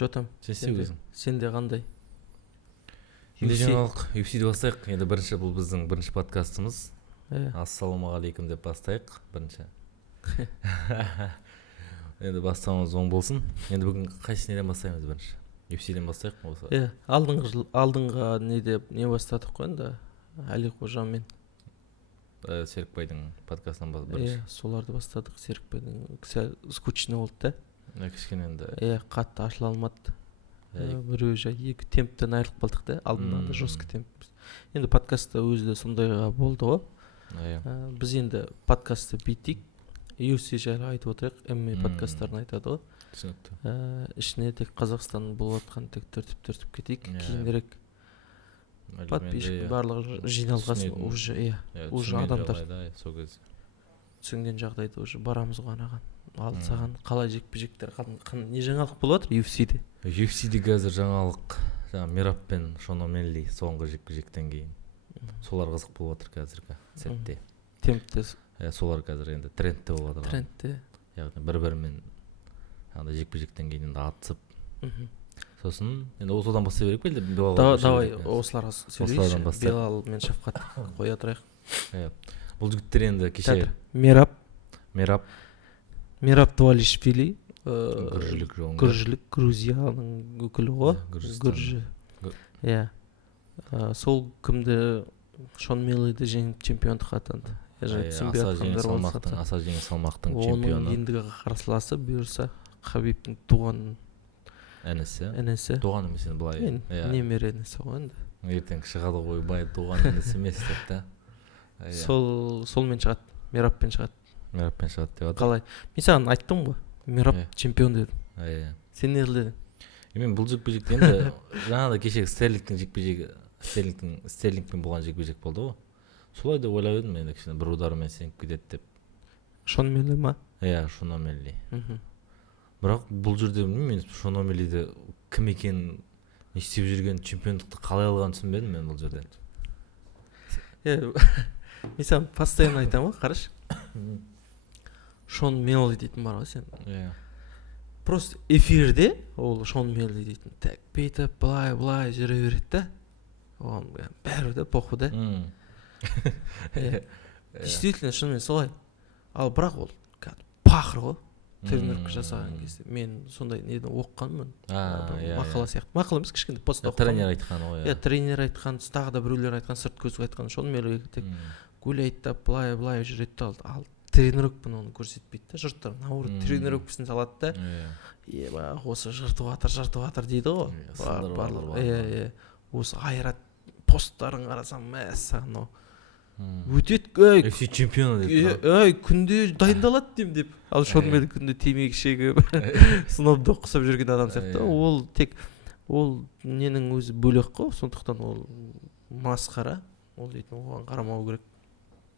Жотам. Сенде қандай? Енді жаңалық UFC'ді бастайық. Енді бұл біздің бірінші подкастымыз. Ассалаумағалейкум деп бастайық бірінші. Енді бастауымыз оң болсын. Енді бүгін қайсысынан бастаймыз бірінші? UFC'ден бастайық мы осы? Алдыңғы не бастадық қой енді Али Қожамен. Серікбайдың подкастынан бірінші. Соларды бастадық. Серікбайдың скучный болды да. Кішкене енді. Қатты ашыла алмады. Біреу екі темптен айырылып қалдық та. Алдында да жестко темп. Енді подкастта өзі сондайға болды ғой. Біз енді подкастты биттік. UFC жайлы айтып отырайық. MMA подкасттарын айтады ғой. Түсінікті. Ішіне тек Қазақстан болып жатқан тек түртіп кетейік. Кейінірек подписчик барлығы жиналғасын уже адамдар түсінген жағдайда уже барамыз ғой анаған. Ал саған қалай жекпе-жектер не жаңалық болып жатыр UFC-де? UFC-де қазір жаңалық Мерап пен Шон О'Мелли соңғы жекпе-жектен кейін. Солар қызық болып жатыр қазіргі сәтте. Темпте. Солар қазір енді трендте болып жатыр. Трендте. Яғни бір-бірімен жекпе-жектен кейін енді атысып. Сосын енді осыдан бастай берейік пе әлде Белалға? Давай осыларға сөйлейікші. Белал мен Шафқат қоя тұрайық. Бұл жігіттер енді кеше Мерап Двалишвили, Грузилік Грузияның өкілі ғой. Грузия. Сол кімді Шон Меллиді жеңіп чемпиондыққа атанды. Аса жеңіл салмақтың чемпионы. Оның ендігі қарсыласы бұйырса Хабибтің туған інісі. Туған емес енді былай. Немере інісі ғой енді. Ертең шығады ғой бай туған інісі емес деп та. Солмен шығады. Мераппен шығады деп ады. Қалай? Мен саған айттым ғой. Мерап чемпион дедім. Сен не қыл дедің? Мен бұл жекпе-жекте енді жаңағыда кешегі Стерлингпен болған жекпе-жек болды ғой. Солай деп ойлап едім енді кішкене бір ударымен сеніп кетеді деп. Шон Мелли ма? Шон О'Мелли. Бірақ бұл жерде мен Шон О'Меллиді кім екенін, не істеп жүрген, чемпиондықты қалай алғанын түсінбедім мен бұл жерде. Мен саған постоянно айтамын ғой, қарашы. Шон Мелли дейтін бар ғой сен. Просто эфирде ол Шон Мелли дейтін так бейтіп, былай жүре береді да. Оған бәрі де похуй да. Действительно шынымен солай. Ал бірақ ол пақыр ғой. Тренировка жасаған кезде. Мен сондай неден оққанмын. Мақала сияқты. Мақала емес, кішкене пост оққан. Тренер айтқан ғой. Тренер айтқан, тағы да біреулер айтқан, сырт көзге айтқан. Шон Мелли тек гуляйттап, былай жүреді. Ал тренировканы оны көрсетпейді да. Жұрттар наоборот тренировкасын салады да. Осы жыртып жатыр дейді ғой. Осы айрат посттарын қарасам, мәссаған өтеді, UFC чемпионы деп. Күнде дайындалады деймін деп. Ал Шон Мелли күнде темекі шегіп, снобды құсап жүрген адам сияқты. Ол тек ол ненің өзі бөлек қой, сондықтан ол масқара. Ол дейтін оған қарамау керек.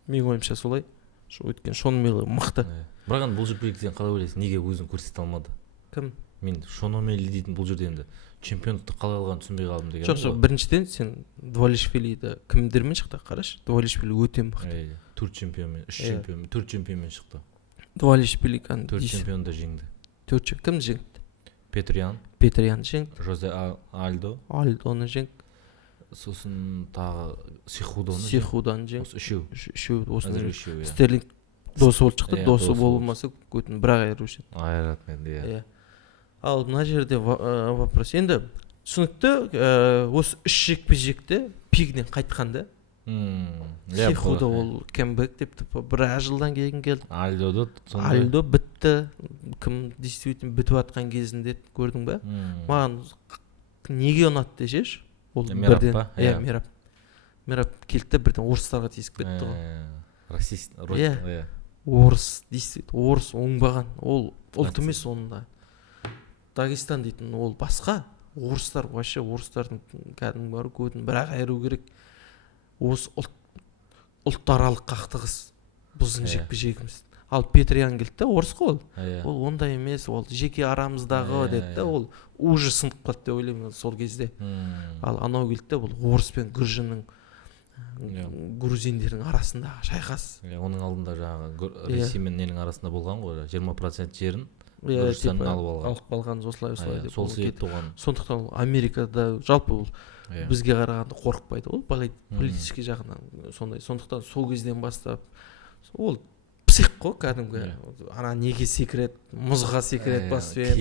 Мен ойымша солай. Өйткені Шон Мелли мықты. Бірақ бұл жекпе-жектен қалай ойлайсың? Неге өзін көрсете алмады? Кім? Мен Шон О'Мелли дейтін бұл жерде енді чемпиондықты қалай алғанын түсінбей қалдым деген. Жоқ, біріншіден сен Двалишвилиді кімдермен шықты? Қарашы, Двалишвили өте мықты. 4 чемпионмен шықты. Двалишвили 4 чемпионды жеңді. Кімді жеңді? Петриян жеңді. Жозе Альдоны жеңді. Сосын тағы Сихудан жеңді. Үшеу. Стерлинг досы болып шықты. Досы болмаса көтін бірақ айыру үшін. Айыратын. Ал мына жерде вопрос. Енді түсінікті, осы 3 жекпе-жекте пигінен қайтқанды. Сихуда ол кембек депті, біраз жылдан кейін келді. Альдо бітті. Кім действительно бітіп атқан кезінде көрдің бе? Маған неге ұнатты дешеш? Ол бірден. Мерап келді бірден орыстарға тиісіп кетті ғой. Расист. Орыс, действительно, орыс оңбаған. Ол ұлт емес онда. Дагестан дейтін ол басқа. Орыстар вообще орыстардың кәдімгі бар көтін бірақ айыру керек. Осы ұлтаралық қақтығыс біздің жекпе-жегіміз. Ал Петриян келді, орыс қой ол. Ол ондай емес, ол жеке арамыздағы деді. Ол уже сынып қалды деп ойлаймын сол кезде. Ал анау келді, ол орыс пен грузиндердің арасындағы шайқас. Оның алдында жаңағы Ресей мен ненің арасында болған ғой, 20% жерін бұрыштарын алып алып алған осылай деп сол себепті оған. сондықтан Америкада жалпы ол бізге қарағанда қорықпайды ол политический жағынан сондай. Сондықтан сол кезден бастап ол псих қой кәдімгі. Ана неге секіреді, мұзға секіреді баспен,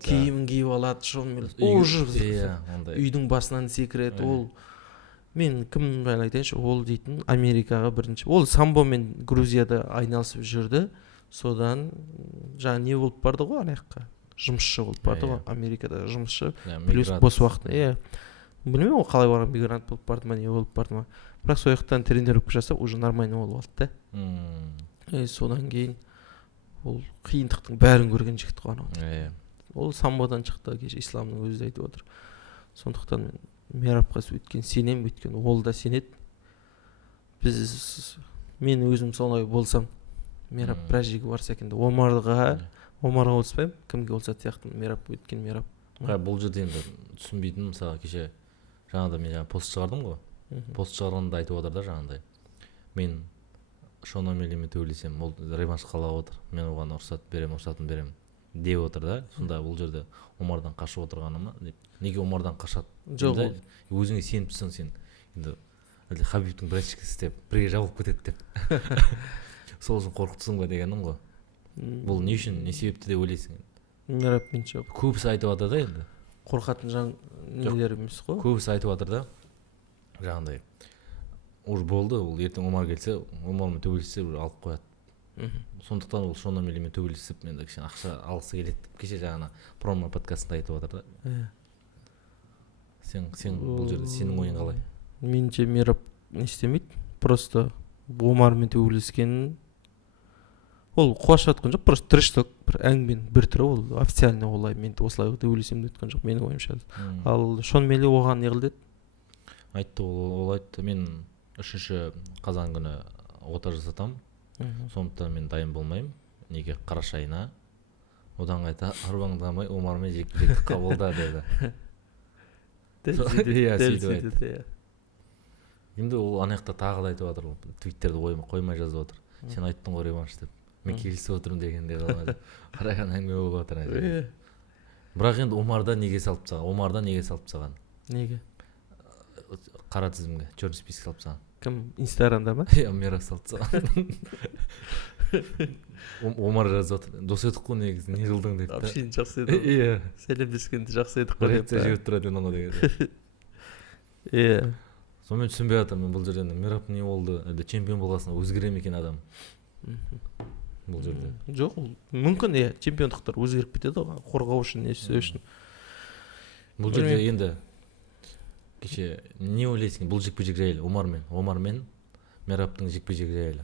киімін киіп алады, шонымен үйдің басынан секіреді. Ол мен кім жайлы айтайыншы, ол дейтін Америкаға бірінші, ол самбомен Грузияда айналысып жүрді. Содан жаңа не болып барды ғой ана жаққа, жұмысшы болып барды ғой Америкада, жұмысшы плюс бос уақыт. Білмеймін ол қалай барған, мигрант болып барды ма, не болып барды ма. Бірақ сол жақтан тренировка жасап уже нормально болып алды да. Содан кейін ол қиындықтың бәрін көрген жігіт қой анау. Ол самбодан шықты, кеше исламның өзі айтып отыр. Сондықтан мен Мерапқа өткен сенемін, өйткені ол да сенеді. Мен өзім солай болсам, Мерап біраз жегі барса екен де, Омарға ауыспаймын, кімге болса сияқты Мерап өткен Мерап. Бұл жерде енді түсінбейтінім, мысалы кеше жаңағыда мен пост шығардым ғой. Пост шығарғанда айтып отыр да жаңағыдай. Мен Шон Омелимен төбелесем, ол реванш қалап отыр. Мен оған рұқсатын беремін деп отыр да. Сонда бұл жерде Омардан қашып отырғаны ма? Неге Омардан қашады? Жоқ, өзіңе сеніп тұрсың сен. Енді Хабибтің бір әшке істеп, бірге жабылып кетеді деп. Сол үшін қорқытсың ба дегенім ғой. Бұл не үшін, не себепті деп ойлайсың? Мерап мен жоқ. Көбісі айтып жатыр да енді. Қорқатын нелер емес қой. Көбісі айтып жатыр да. Жаңағыдай. Уж болды, ол ертең Омар келсе, Омармен төбелессе алып қояды. Сондықтан ол Шон Омелимен төбелесіп, енді кішкене ақша алғысы келеді деп кеше жаңа промо подкастында айтып жатыр да. Сен бұл жерде сенің ойың қалай? Меніңше Мерап не істемейді. Просто Омармен төбелескенін ол қуашып жатқан жоқ, просто трэш-ток, бір әңгіменің бір түрі, ол официально олай мен осылай төбелесемін деп жатқан жоқ менің ойымша. Ал Шон Омели оған не қылды еді? Айтты, ол айтты, мен 3 қазан күні ота жасатамын. Сондықтан мен дайын болмаймын. Неге қараша айына. Одан қайта арбаңдамай Омармен жекпе-жекті қабылда деді. Сөйтіп. Енді ол ана жақта тағы да айтып жатыр, твиттерді қоймай жазып отыр. Сен айттың ғой реванш деп. Мен келісіп отырмын дегенде қараған әңгіме болып жатыр. Бірақ енді Омарда неге салып тастаған? Неге? Қара тізімге, черный список салып тастаған. Кім, Инстаграмда ма? Мерап салып тастаған. Омар жазып отыр. Дос едік қой негізі, не жылдың деп. Вообще жақсы еді. Сәлемдескенде жақсы едік қой. Полиция жіберіп тұрады енді деген. Сонымен түсінбей жатырмын бұл жерде. Мерап не болды? Чемпион болғасына өзгере ме екен адам? Бұл жерде. Жоқ, мүмкін чемпиондықтар өзгеріп кетеді ғой, қорғау үшін, несі үшін. Бұл жерде енді кеше не ойлайсың? Бұл жекпе-жек жайлы Омармен Мераптың жекпе-жегі жайлы.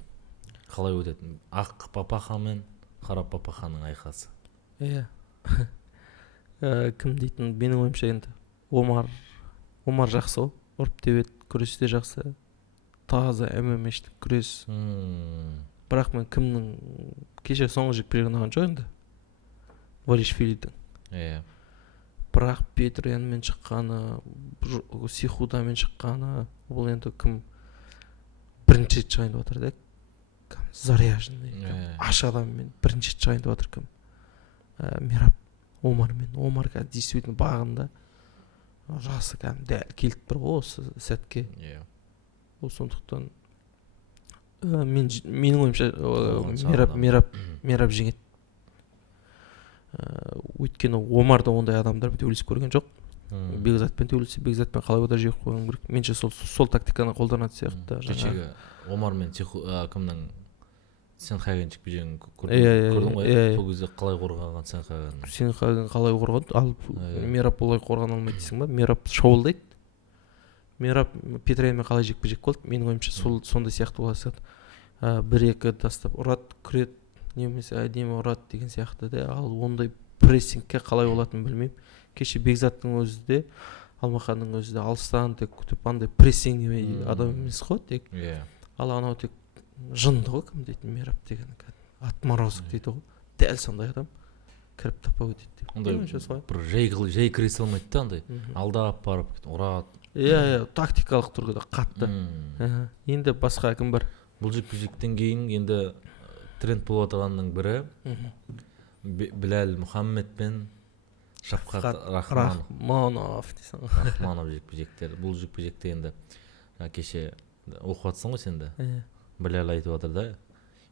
Қалай өтеді? Ақ папахамен қара папаханың айқасы. Кім дейтін, менің ойымша енді Омар жақсы ғой, ұрып тебеді, күресте жақсы, таза ММА-штік күрес. Бірақ мен кімнің кеше соңғы жекпе-жегін алған жоқ енді, Валишвилидің. Бірақ Петрянмен шыққаны, Сихудамен шыққаны, ол енді кім бірінші рет шығайын деп отыр да, заряженный, аш адаммен бірінші рет шығайын деп отыр кім? Мерап, Омар кәдімгі действительно бағында жасы кәдімгі дәл келіп тұр ғой осы сәтке. Ол сондықтан менің ойымша Мерап жеңеді. Өйткені Омарда ондай адамдар төбелесіп көрген жоқ. Бекзатпен төбелессе, Бекзатпен қалай ода жеп қойған керек. Менше сол тактиканы қолданады сияқты. Кешегі Омармен кімнің Сенхаген жекпе-жегін көрдің ғой? Сол кезде қалай қорғаған Сенхаген қалай қорғады? Ал Мерап олай қорғана алмайды дейсің ба? Мерап шоуылдайды. Мерап Петрянмен қалай жекпе-жек болды? Менің ойымша сондай сияқты болады. 1-2 тастап ұрады, күреді, немесе әдемі ұрады деген сияқты да. Ал ондай прессингке қалай болатынын білмеймін. Кеше Бекзаттың өзі де, Алмаханның өзі де алыстан тек күтіп андай прессинг адам емес қой тек. Ал анау тек жынды ғой, кім дейтін Мерап деген отморозок дейді ғой. Дәл сондай адам кіріп таппау өтеді. Ондай бір жай кіре салмайды да, андай алдап барып ұрады. Тактикалық тұрғыда қатты. Енді басқа кім бар? Бұл жекпе-жектен кейін енді тренд болып отырғанның бірі Біләл Мұхаммед пен Шафқат Рахманов дейсің ғой. Рахманов жекпе-жектер. Бұл жекпе-жекте енді кеше оқып жатсың ғой сен де. Біләл айтып жатыр да.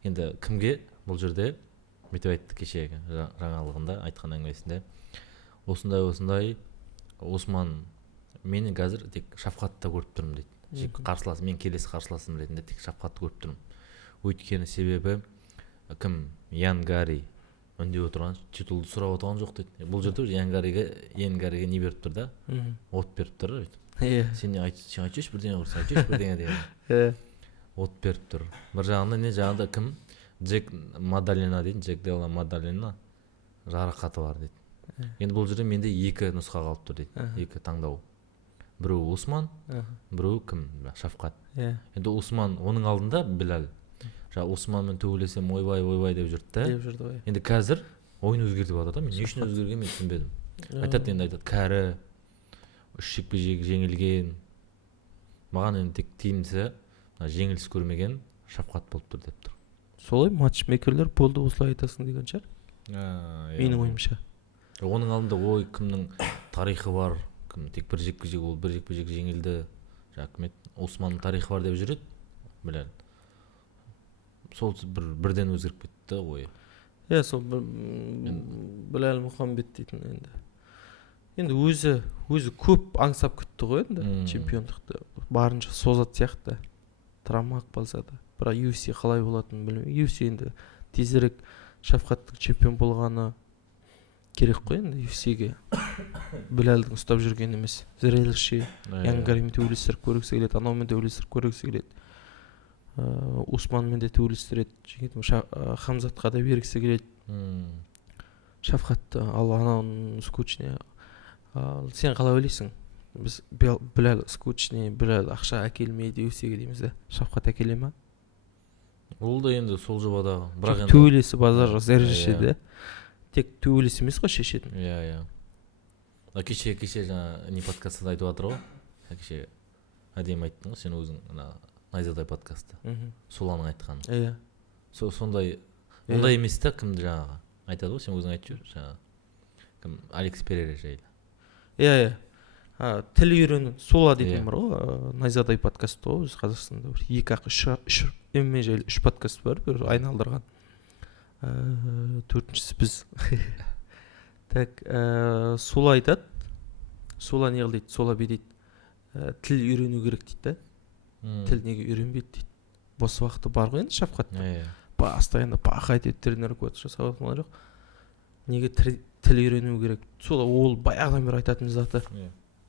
Енді кімге бұл жерде бүйтіп айтты кеше жаңалығында айтқан әңгімесінде. Осындай Осман мені қазір тек Шафқатта көріп тұрмын дейді. Қарсыласым, мен келесі қарсыласым ретінде тек Шафқатты көріп тұрмын. Өйткені себебі кім Ян Гарри үндеп отырған титулды сұрап отырған жоқ дейді. Бұл жерде Ян Гарриге не беріп тұр да? От беріп тұр дейді. Сен айтшы бірдеңе құрса, айтшы бірдеңе деген. От беріп тұр. Бір жағында не жағында кім? Джек Мадалина дейді, Джек Делла Мадалина жарақаты бар дейді. Енді бұл жерде менде екі нұсқа қалып тұр дейді. Екі таңдау. Біреу Осман, біреу кім? Шафқат. Енді Осман оның алдында Біләл. Османмен төбелесем ойбай деп жүрді. Енді қазір ойын өзгертіп жатыр да. Мен не үшін өзгерген мен түсінбедім. Айтады енді кәрі, үш жекпе-жек жеңілген. Маған енді тек тиімдісі жеңіліс көрмеген Шафқат болып тұр деп тұр. Солай матчмейкерлер болды осылай айтасың деген шығар. Менің ойымша. Оның алдында кімнің тарихы бар, кім тек бір жекпе-жек ол бір жекпе-жек жеңілді. Османның тарихы бар деп жүреді. Біләл. Сол бірден өзгеріп кетті ойы. Сол Біләл Мұхаммед дейтін енді. Енді өзі көп аңсап күтті ғой енді чемпиондықты. Барынша созат сияқты. Травма қалса да. Бірақ UFC қалай болатынын білмеймін. UFC енді тезірек Шафқаттың чемпион болғаны керек қой енді UFC-ге. Біләлдің ұстап жүрген емес. Зрелище. Ян Гарримен төбелестіріп көргісі келеді, анаумен төбелестіріп көргісі келеді. Османмен де төбелестіреді. Хамзатқа да бергісі келеді. Шафқатты ал анауын скучный. Сен қалай ойлайсың? Біз Біләл скучный, Біләл ақша әкелмейді UFC-ге дейміз де. Шафқат әкеле ма? Ол да енді сол жобадағы. Бірақ төбелесі базар зрелищеде. Тек төбелес емес қой шешетін. Кеше жаңа не подкастта айтып жатыр ғой. Кеше әдемі айттың ғой сен өзің Найзадай подкастта. Соланың айтқаны. Сондай ондай емес та кім жаңағы айтады ғой, сен өзің айтып жүр жаңағы. Кім Алекс Перейра жайлы. Тіл үйрену Сола дейтін бар ғой. Найзадай подкаст ғой өз Қазақстанда бір 2-3 ММА жайлы 3 подкаст бар, бір айналдырған. Төртіншісі біз. Так, Сола айтады. Сола не қылдайды? Сола бедейді. Тіл үйрену керек дейді. Тіл неге үйренбейді дейді. Бос уақыты бар ғой енді Шафқатта. Постоянно пахать етіп тренировка жасап жатқан жоқ. Неге тіл үйрену керек? Сола ол баяғыдан бері айтатын заты.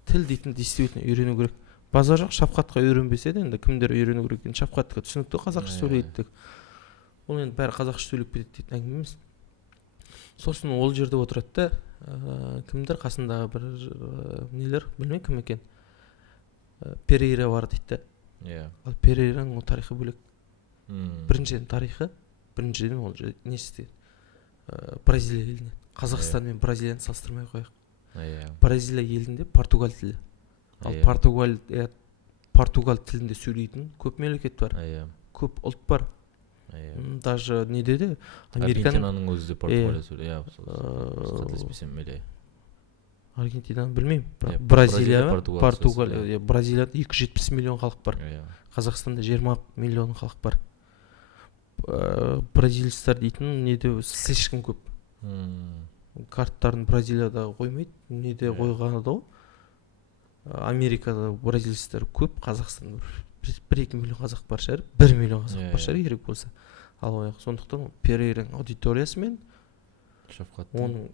Тіл дейтін действительно үйрену керек. Базар жоқ, Шафқатқа үйренбесе де енді кімдер үйрену керек екен? Шафқатқа түсінікті қазақша сөйлейді. Ол енді бәрі қазақша сөйлеп кетеді дейтін әңгіме емес. Сосын ол жерде отырады да, кімдер қасындағы бір нелер, білмеймін кім екен. Перейра бар дейді. Ал Перейраның тарихы бөлек. Біріншіден тарихы, біріншіден ол не істейді? Бразилия елінен. Қазақстан мен Бразилияны салыстырмай қояйық. Бразилия елінде Португал тілі. Ал Португал тілінде сөйлейтін көп мемлекет бар. Көп ұлт бар. Даже не деді? Аргентинаның өзі де Португалия сөйлейді. Қателеспесем мейлі. Аргентинаны білмеймін. Бразилия, Португалия. Бразилияда 270 миллион халық бар. Қазақстанда 20 миллион халық бар. Бразилистер дейтін неде слишком көп. Карттарын Бразилияда қоймайды. Неде қойғаны да ғой. Америкада бразилистер көп, Қазақстанда 1-2 миллион қазақ бар шығар, 1 миллион қазақ бар шығар керек болса. Ал сондықтан Перейраның аудиториясы мен оның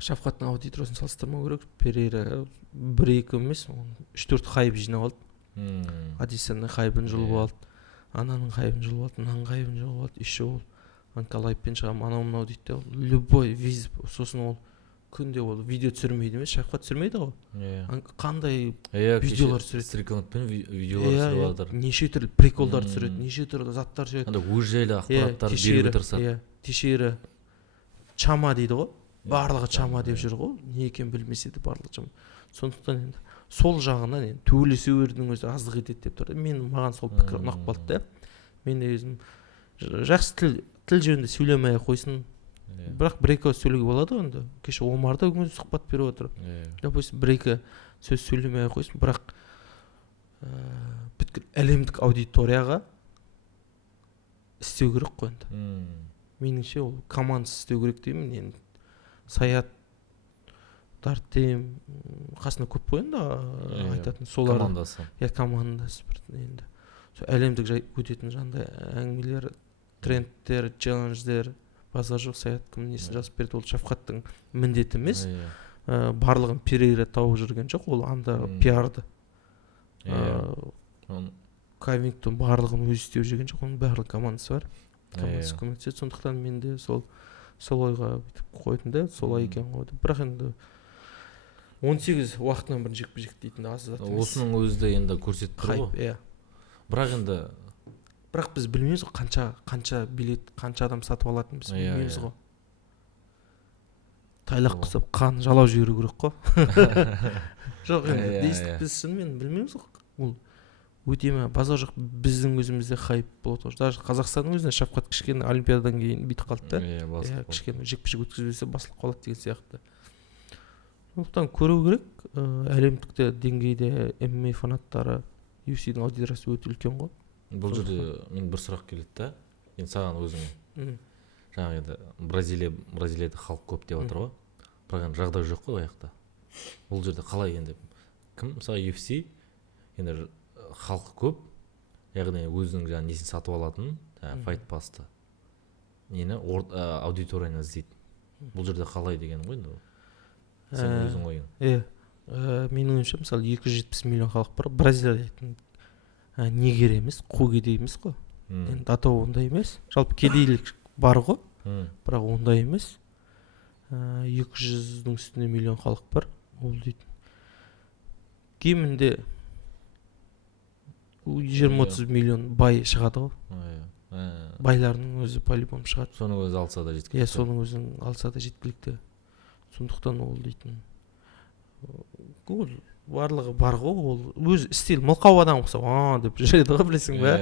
Шафқаттың аудиториясын салыстырмау керек. Перейра 1-2 емес, 3-4 хайп жинап алды. Адисаның хайпын жұлып алды, ананың хайпын жұлып алды, мынаның хайпын жұлып алды. Еще ол Анкалайппен шығам, анау-мынау дейді. Любой виз, сосын ол күнде ол видео түсірмейді емес, Шафқат түсірмейді ғой. Қандай видеолар түсіреді? Стриконтпен видеолар түсіріп жатыр. Неше түрлі приколдар түсіреді, неше түрлі заттар түсіреді. Өз жайлы ақпараттар беруге тырысады. Тешері чама дейді ғой. Барлығы чама деп жүр ғой. Не екен білмесе де барлығы чама. Сондықтан енді сол жағынан төбелесудің өзі аздық етеді деп тұр. Маған сол пікір ұнап қалды да. Мен өзім жақсы тіл жөнінде сөйлемей қойсын. бірақ бір-екі ауыз сөйлеуге болады ғой енді. Кеше Омар да өзі сұхбат беріп отыр. Допустим, бір-екі сөз сөйлемей ақ қойсын, бірақ бүткіл әлемдік аудиторияға істеу керек қой енді. Меніңше ол командасы істеу керек деймін. Енді Саят, Дартем, қасында көп қой енді айтатын. Солар командасы. Командасы енді. Әлемдік өтетін жандай әңгімелер, трендтер, челлендждер, базар жоқ. Саят кім несін жазып берді, ол Шафқаттың міндеті емес. Барлығын Перейра тауып жүрген жоқ, ол анда пиарды. Кавингтон барлығын өзі істеу жүрген жоқ, оның барлық командасы бар. Командасы көмектеседі. Сондықтан мен де сол ойға қойдым да, солай екен ғой. Бірақ енді 18 уақытынан бір жекпе-жек дейтін аз зат емес. Осының өзі де енді көрсетіп тұр ғой. Бірақ енді біз білмейміз ғой қанша билет, қанша адам сатып алатынын біз білмейміз ғой. Тайлақ қысып қан жалау жіберу керек қой. Жоқ енді дейстік біз шынымен білмейміз ғой. Ол өте ме базар жоқ, біздің өзімізде хайп болады ғой. Даже Қазақстанның өзінде Шафқат кішкене олимпиададан кейін бүйтіп қалды да. Кішкене жекпе-жек өткізбесе басылып қалады деген сияқты. Сондықтан көру керек. Әлемдікте деңгейде MMA фанаттары, UFC-дің аудиториясы өте үлкен ғой. Бұл жерде мен бір сұрақ келеді да. Енді саған өзің жаңағы енді Бразилияда халық көп деп отыр ғой. Бірақ енді жағдай жоқ қой аяқта. Бұл жерде қалай енді кім мысалы UFC енді халқы көп, яғни өзінің жаңағы несін сатып алатын, файт пасты нені аудиторияны іздейді. Бұл жерде қалай деген ғой енді. Сен өзің ойың. Менің ойымша мысалы 270 миллион халық бар. Бразилияда негер емес, қу кедей емес қой. Енді атау ондай емес. Жалпы кедейлік бар ғой, бірақ ондай емес. 200-дің үстінде миллион халық бар. Ол дейтін. Кемінде 20-30 миллион бай шығады ғой. Байларының өзі по-любому шығады. Соның өзі алса да жеткілікті. Соның өзін алса да жеткілікті. Сондықтан ол дейтін. Барлығы бар ғой, ол өз стиль мылқау адам ұқса, деп жүреді ғой, білесің бе?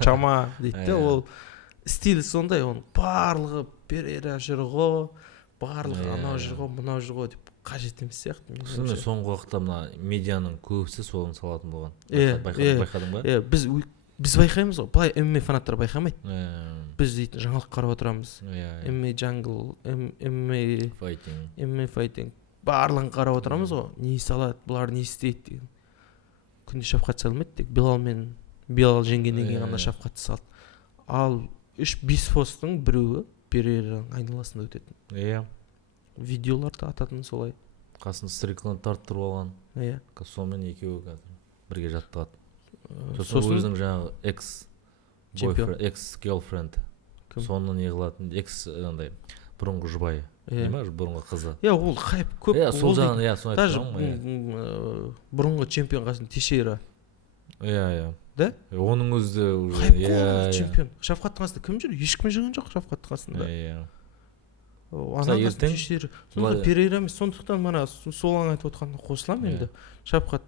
Чама дейді. Ол стиль сондай, оның барлығы Перейра жүр ғой, барлығы анау жүр ғой, мынау жүр ғой деп қажет емес сияқты. Шынымен соңғы уақытта мына медианың көбісі соны салатын болған. Байқадың ба? Біз байқаймыз ғой, былай MMA фанаттар байқамайды. Біз дейтін жаңалық қарап отырамыз. MMA Jungle, MMA Fighting. Барлығын қарап отырамыз ғой, не салады, бұлар не істейді деген. Күнде Шафқат салмайды, тек Белал жеңгеннен кейін ғана Шафқатты салды. Ал 3-5 постың біреуі Перейраның айналасында өтетін. Видеоларды ататын солай. Қасын Стрикланд тарттырып алған. Сонымен екеуі қазір бірге жаттығады. Сосын өзінің жаңағы экс-girlfriend. Соны не қылатын, экс-андай бұрынғы жұбайы. Бұрынғы қызы. Ол хайп көп. Сол жағын, соны айтып бұрынғы чемпион қасын Тишейра. Да? Оның өзі хайп көп чемпион. Шафқаттың қасында кім жүр? Ешкім жүрген жоқ Шафқаттың қасында. Сонда Перейра емес. Сондықтан мана сол аң айтып отқанына қосыламын енді. Шафқат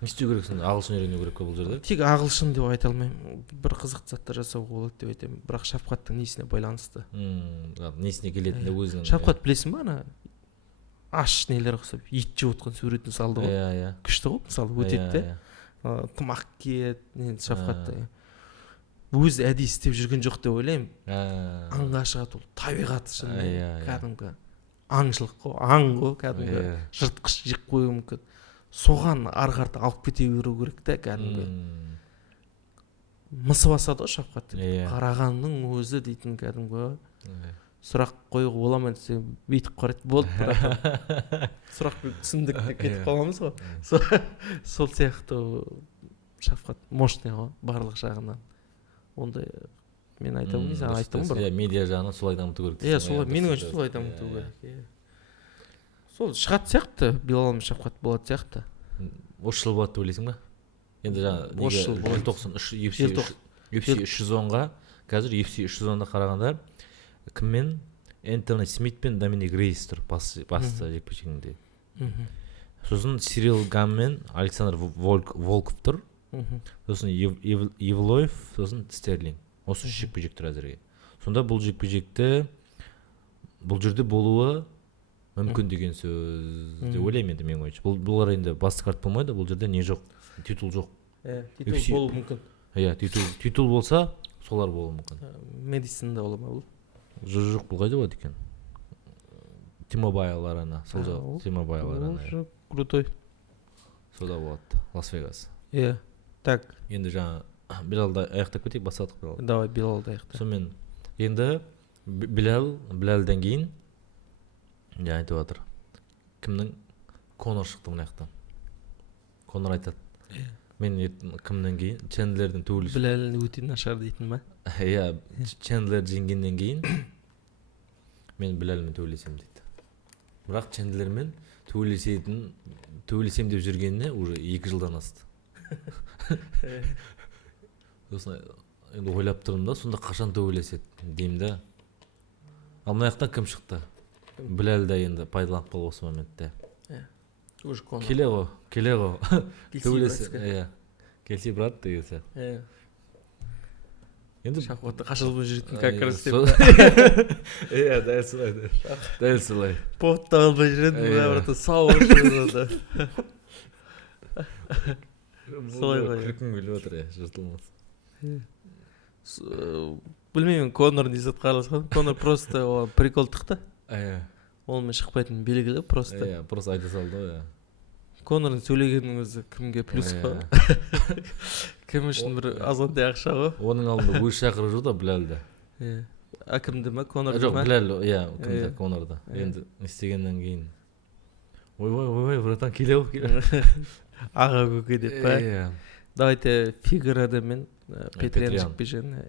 не істеу керексің? Ағылшын үйрену керек қой бұл жерде? Тек ағылшын деп айта алмаймын. Бір қызықты заттар жасауға болады деп айтамын. Бірақ Шафқаттың несіне байланысты. Несіне келетінде өзінің. Шафқат білесің ба, ана аш нелер қысып ет жеп отқан суретін салды ғой. Күшті ғой, мысалы өтеді де. Тымақ киеді, Шафқатты. Өзі әдейі істеп жүрген жоқ деп ойлаймын. Аңға шығады, ол табиғаты шынымен кәдімгі аңшылық қой, аң ғой, кәдімгі жыртқыш жек қоюы мүмкін. Соған арғарты алып кете беру керек та, кәдімгі. Мысы басады ғой Шафқат. Қарағанның өзі дейтін кәдімгі. Сұрақ қоюға бола ма десе бүйтіп қарайды, болды, бірақ сұрақ түсіндік кетіп қаламыз ғой. Сол сияқты Шафқат мощный ғой, барлық жағынан. Ондай мен айтамын, саған айттым бір. Медиа жағынан солай дамыту керек. Солай, менің ойымша солай дамыту керек. Сол шығады сияқты, Белал мен Шафқат болады сияқты. Осы жыл болады деп ойлайсың ба? Енді жаңа UFC 310-ға, қазір UFC 310-да қарағанда кіммен? Энтони Смит пен Доминик Рейс тұр басты жекпе-жегінде. Сосын Сирил Гам мен Александр Волков тұр. Сосын Евлоев, сосын Стерлинг. Осы жекпе-жек тұр әзірге. сонда бұл жекпе жекте бұл жерде болуы мүмкін деген сөз деп ойлаймын енді менің ойымша. Бұлар енді басты карт болмайды, бұл жерде не жоқ, титул жоқ. Титул болуы мүмкін. Иә, титул болса солар болуы мүмкін. Медисинда бола ма бұл? Жоқ, бұл қайда болады екен? T-Mobile арена, сол жақ T-Mobile арена. Ол крутой. Сода болады, Лас-Вегас. Иә. Так. Енді жаңа Билалды аяқтап кетейік, басадық Билалды. Давай Билалды аяқта. Сонымен енді Билалдан кейін жаңа айтып жатыр. Кімнің Конор шықты мына жақтан. Конор айтады. Мен кімнен кейін Чендлердің төбелесі. Билал өте нашар дейтін ма? Иә, Чендлер жеңгеннен кейін мен Билалмен төбелесемін дейді. Бірақ Чендлермен төбелесем деп жүргеніне уже 2 жылдан асты. Сосын енді ойлап тұрмын да, сонда қашан төбелеседі деймін да. Ал мына жақтан кім шықты? Билал да енді пайдаланып қалды осы моментте. Уже Конор. Келе ғой. Төбелесі. Иә. Келси брат деген сияқты. Енді шахматты қашылмай жүретін как раз деп. Иә, дәл солай. Повод албай жүретін, бірақ сау жүреді. Солай ғой. Күлкім келіп отыр, жыртылмас. Білмеймін, Конор не зат қарасқан. Конор просто приколдық та. Олмен шықпайтын белгілі просто. Иә, просто айта салды ғой. Конордың сөйлегеннің өзі кімге плюс қой. Кім үшін бір азғантай ақша ғой. Оның алдында өз шақырып жүр да Билалды. Кімді ма, Конорды ма? Жоқ, Билал, иә, кімді, Конорды. Енді істегеннен кейін ой, братан, келе ғой. Аға көке деп па. Давайте Фигуейредо мен Петриян жекпе жегін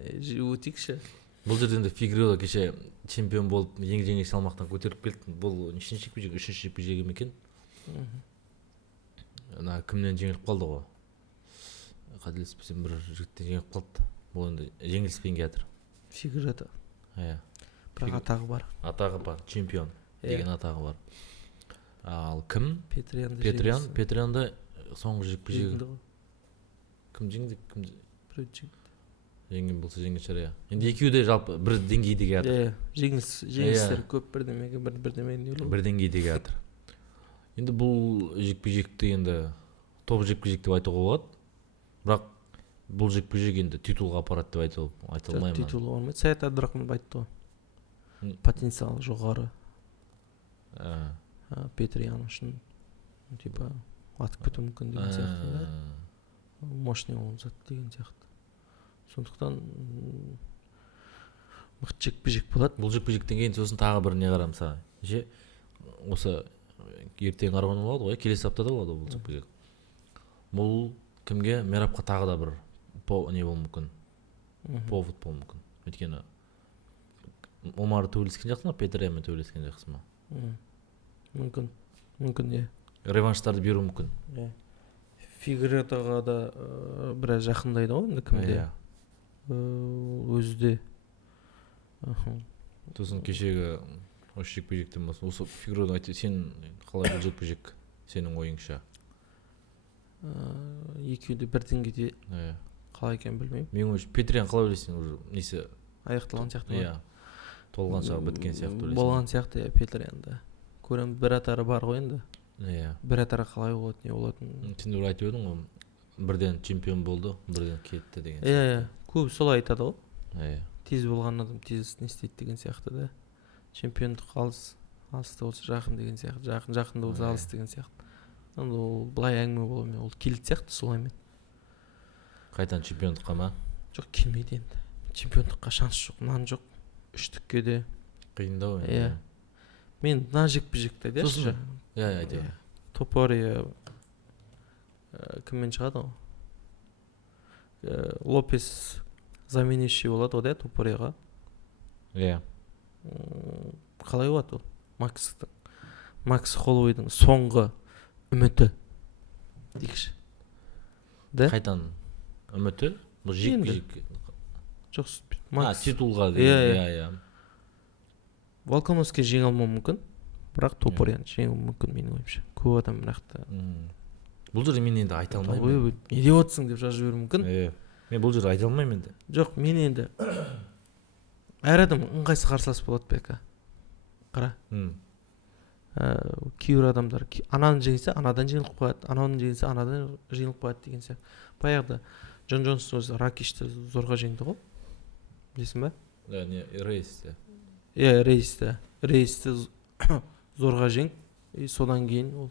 өтейікші. Бұл жерде енді Фигуейредо кеше чемпион болып ең жеңіл салмақтан көтеріп келді. Бұл нешінші жекпе жек, 3-ші жекпе жегі ме екен? Кімнен жеңіліп қалды ғой? Қателеспесем бір жігіттен жеңіліп қалды. Бұл енді жеңіліспен келе жатыр. Фигуейредо. Иә. Бірақ атағы бар. Атағы бар, чемпион деген атағы бар. Ал кім? Петрянды соңғы жекпе жегі. Кім жеңді? Жеңген болса жеңген шығар, иә. Енді екеуі де жалпы бір деңгейде келе жатыр. Жеңістер көп бірдемеге бірдемеге. Бір деңгейде келе жатыр. Енді бұл жекпе жекті енді топ жекпе жек деп айтуға болады. Бірақ бұл жекпе жек енді титулға апарады деп айта алмаймын. Титулы болмайды. Саят Абдрахманов айтты ғой. Потенциал жоғары. Петриян үшін типа атып кету мүмкін деген сияқты. Мощный ол зат деген сияқты. Сондықтан мықты жекпе-жек болады. Бұл жекпе-жектен кейін сосын тағы бір не қарам саған. Осы ертең арман болады ғой, келесі аптада болады бұл жекпе-жек. Бұл кімге? Мерапқа тағы да бір не болуы мүмкін. Повод болуы мүмкін. Өйткені Омар төбелескен жақсы ма, Петриямен төбелескен жақсы ма? Мүмкін, иә. Реванштарды беру мүмкін. Фигуейредоға да біраз жақындайды ғой енді кімде. Өзі де. Сосын кешегі осы жекпе-жектен басқа, осы Фигуейредо айтты, сен қалай бұл жекпе-жек сенің ойыңша? Екеуі де бір деңгейде қалай екенін білмеймін. Мен ойымша Петриян қалай ойлайсың, уже несі аяқталған сияқты ма? Иә. Толған шағы біткен сияқты ойлайсың. Болған сияқты Петрянда. Көрем бір атары бар ғой енді. Иә. Бір атары қалай болады, не болатынын. Сен де айтып едің ғой, бірден чемпион болды, бірден кетті деген. Иә, көбі солай айтады ғой. Иә. Тез болған адам тез не істейді деген сияқты да. Чемпиондық алыс болса жақын деген сияқты, жақын болса алыс деген сияқты. Ол былай әңгіме болуымен, ол келді сияқты солаймен. Қайтан чемпиондыққа ма? Жоқ, келмейді енді. Чемпиондыққа шанс жоқ, нан жоқ. Үштікке де қиындау. Иә. Мен мына жекпе-жекті деші. Иә, айтайын. Топория кіммен шығады ғой? Лопес заменящий болады ғой да Топорияға. Иә. Қалай болады ол? Макс Холлоуейдің соңғы үміті дейікші. Қайтан үміті? Бұл жекпе-жек. Жоқ, титулға. Иә. Волконовский жеңе алмауы мүмкін, бірақ Топорияны жеңуі мүмкін менің ойымша. Көп адам бірақта. Бұл жерде мен енді айта алмаймын. Не деп отырсың деп жазып жіберуі мүмкін. Мен бұл жерде айта алмаймын енді. Жоқ, мен енді әр адам ыңғайсыз қарсылас болады бека. Қара. Кейбір адамдар ананы жеңсе анадан жеңіліп қояды, ананы жеңсе анадан жеңіліп қояды деген сияқты. Баяғыда Джон Джонстың өзі Ракишті зорға жеңді ғой. Білесің ба? Не, рейсте. Рейсті зорға жең, содан кейін ол